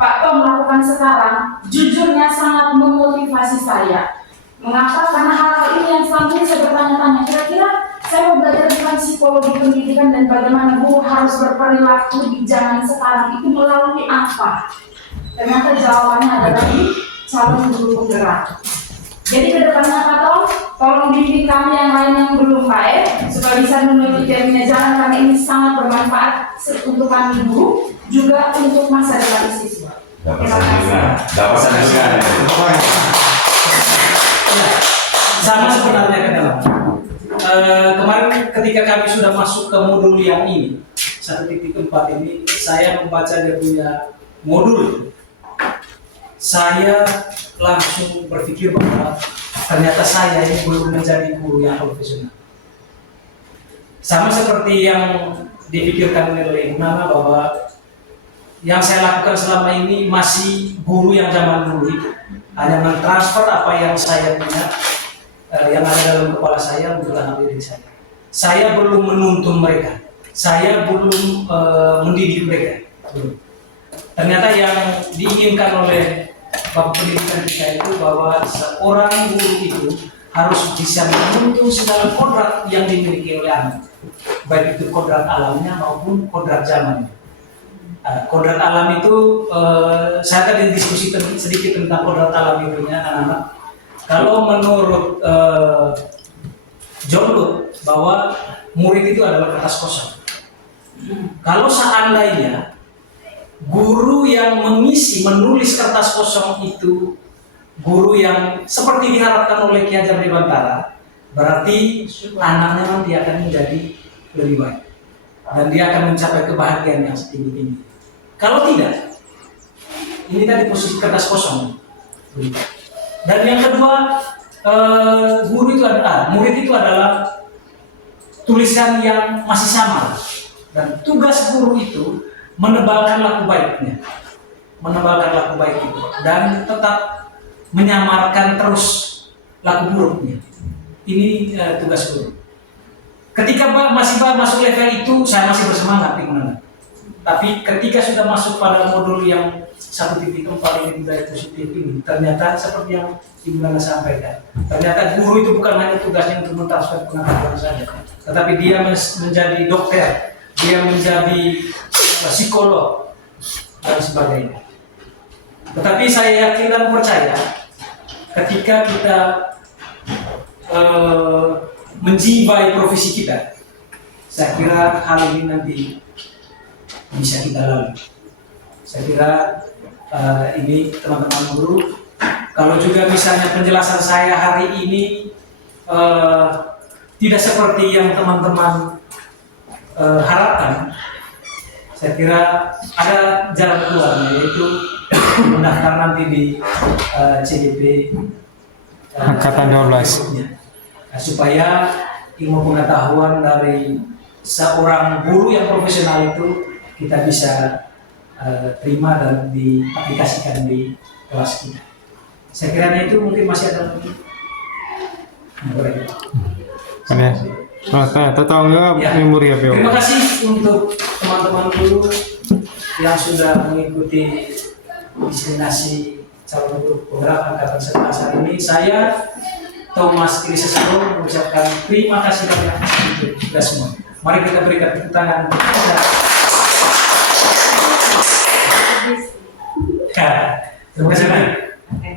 Pak Tom lakukan sekarang, jujurnya sangat memotivasi saya. Mengapa? Karena hal-hal ini yang selama ini saya bertanya-tanya, kira-kira saya mau belajar tentang psikologi pendidikan dan bagaimana guru harus berperilaku di zaman sekarang itu melalui apa? Ternyata jawabannya adalah di calon guru penggerak. Jadi ke depannya Pak Tom, tolong bimbing kami yang lain yang belum baik supaya bisa menuju terminnya jalan, karena ini sangat bermanfaat untuk kami guru, juga untuk masa depan siswa. Dapat sanjungan. Sama sebenarnya ke dalam. Kemarin ketika kami sudah masuk ke modul yang ini 1.4 ini, saya membaca dia punya modul, saya langsung berpikir bahwa ternyata saya ini belum menjadi guru yang profesional. Sama seperti yang dipikirkan oleh Ibu Nana, bahwa yang saya lakukan selama ini masih guru yang zaman dulu itu, hanya mentransfer apa yang saya punya, yang ada dalam kepala saya untuk anak didik saya. Saya belum menuntun mereka, saya belum mendidik mereka. Belum. Ternyata yang diinginkan oleh Bapak Pendidikan kita itu bahwa seorang guru itu harus bisa menuntun segala kodrat yang dimiliki oleh anak, baik itu kodrat alamnya maupun kodrat zamannya. Kodrat alam itu, saya tadi diskusi sedikit tentang kodrat alam itunya anak-anak. Kalau menurut John Locke, bahwa murid itu adalah kertas kosong. Kalau seandainya guru yang mengisi, menulis kertas kosong itu guru yang seperti diharapkan oleh Ki Hajar Dewantara, berarti anaknya nanti akan menjadi lebih baik dan dia akan mencapai kebahagiaan yang setinggi-tinggi. Kalau tidak, ini tadi posisi kertas kosong. Dan yang kedua, guru itu adalah, murid itu adalah tulisan yang masih sama. Dan tugas guru itu menebalkan laku baiknya, menebalkan laku baik itu, dan tetap menyamarkan terus laku buruknya. Ini tugas guru. Ketika masih masuk level itu, saya masih bersemangat di mana. Tapi ketika sudah masuk pada modul yang 1.4 ini budaya positif ini, ternyata seperti yang Ibu Nana sampaikan, ternyata guru itu bukan hanya tugasnya untuk mentransfer pengetahuan saja, tetapi dia menjadi dokter, dia menjadi psikolog dan sebagainya. Tetapi saya yakin dan percaya ketika kita menjiwai profesi kita, saya kira hal ini nanti bisa kita lalui. Saya kira ini teman-teman guru, kalau juga misalnya penjelasan saya hari ini tidak seperti yang teman-teman harapkan, saya kira ada jalan keluarnya, yaitu mendaftar nanti di CDP Angkatan 12. Supaya ilmu pengetahuan dari seorang guru yang profesional itu kita bisa terima dan diaplikasikan di kelas kita. Saya kira itu mungkin masih ada lagi. Terima kasih untuk teman-teman guru yang sudah mengikuti diseminasi calon guru penggerak angkatan 11 hari ini. Saya Thomas Irisasaro mengucapkan terima kasih banyak untuk kita semua. Mari kita berikan tepuk tangan untuk kita. Ya, terima kasih banyak. Oke.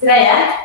Sudah ya?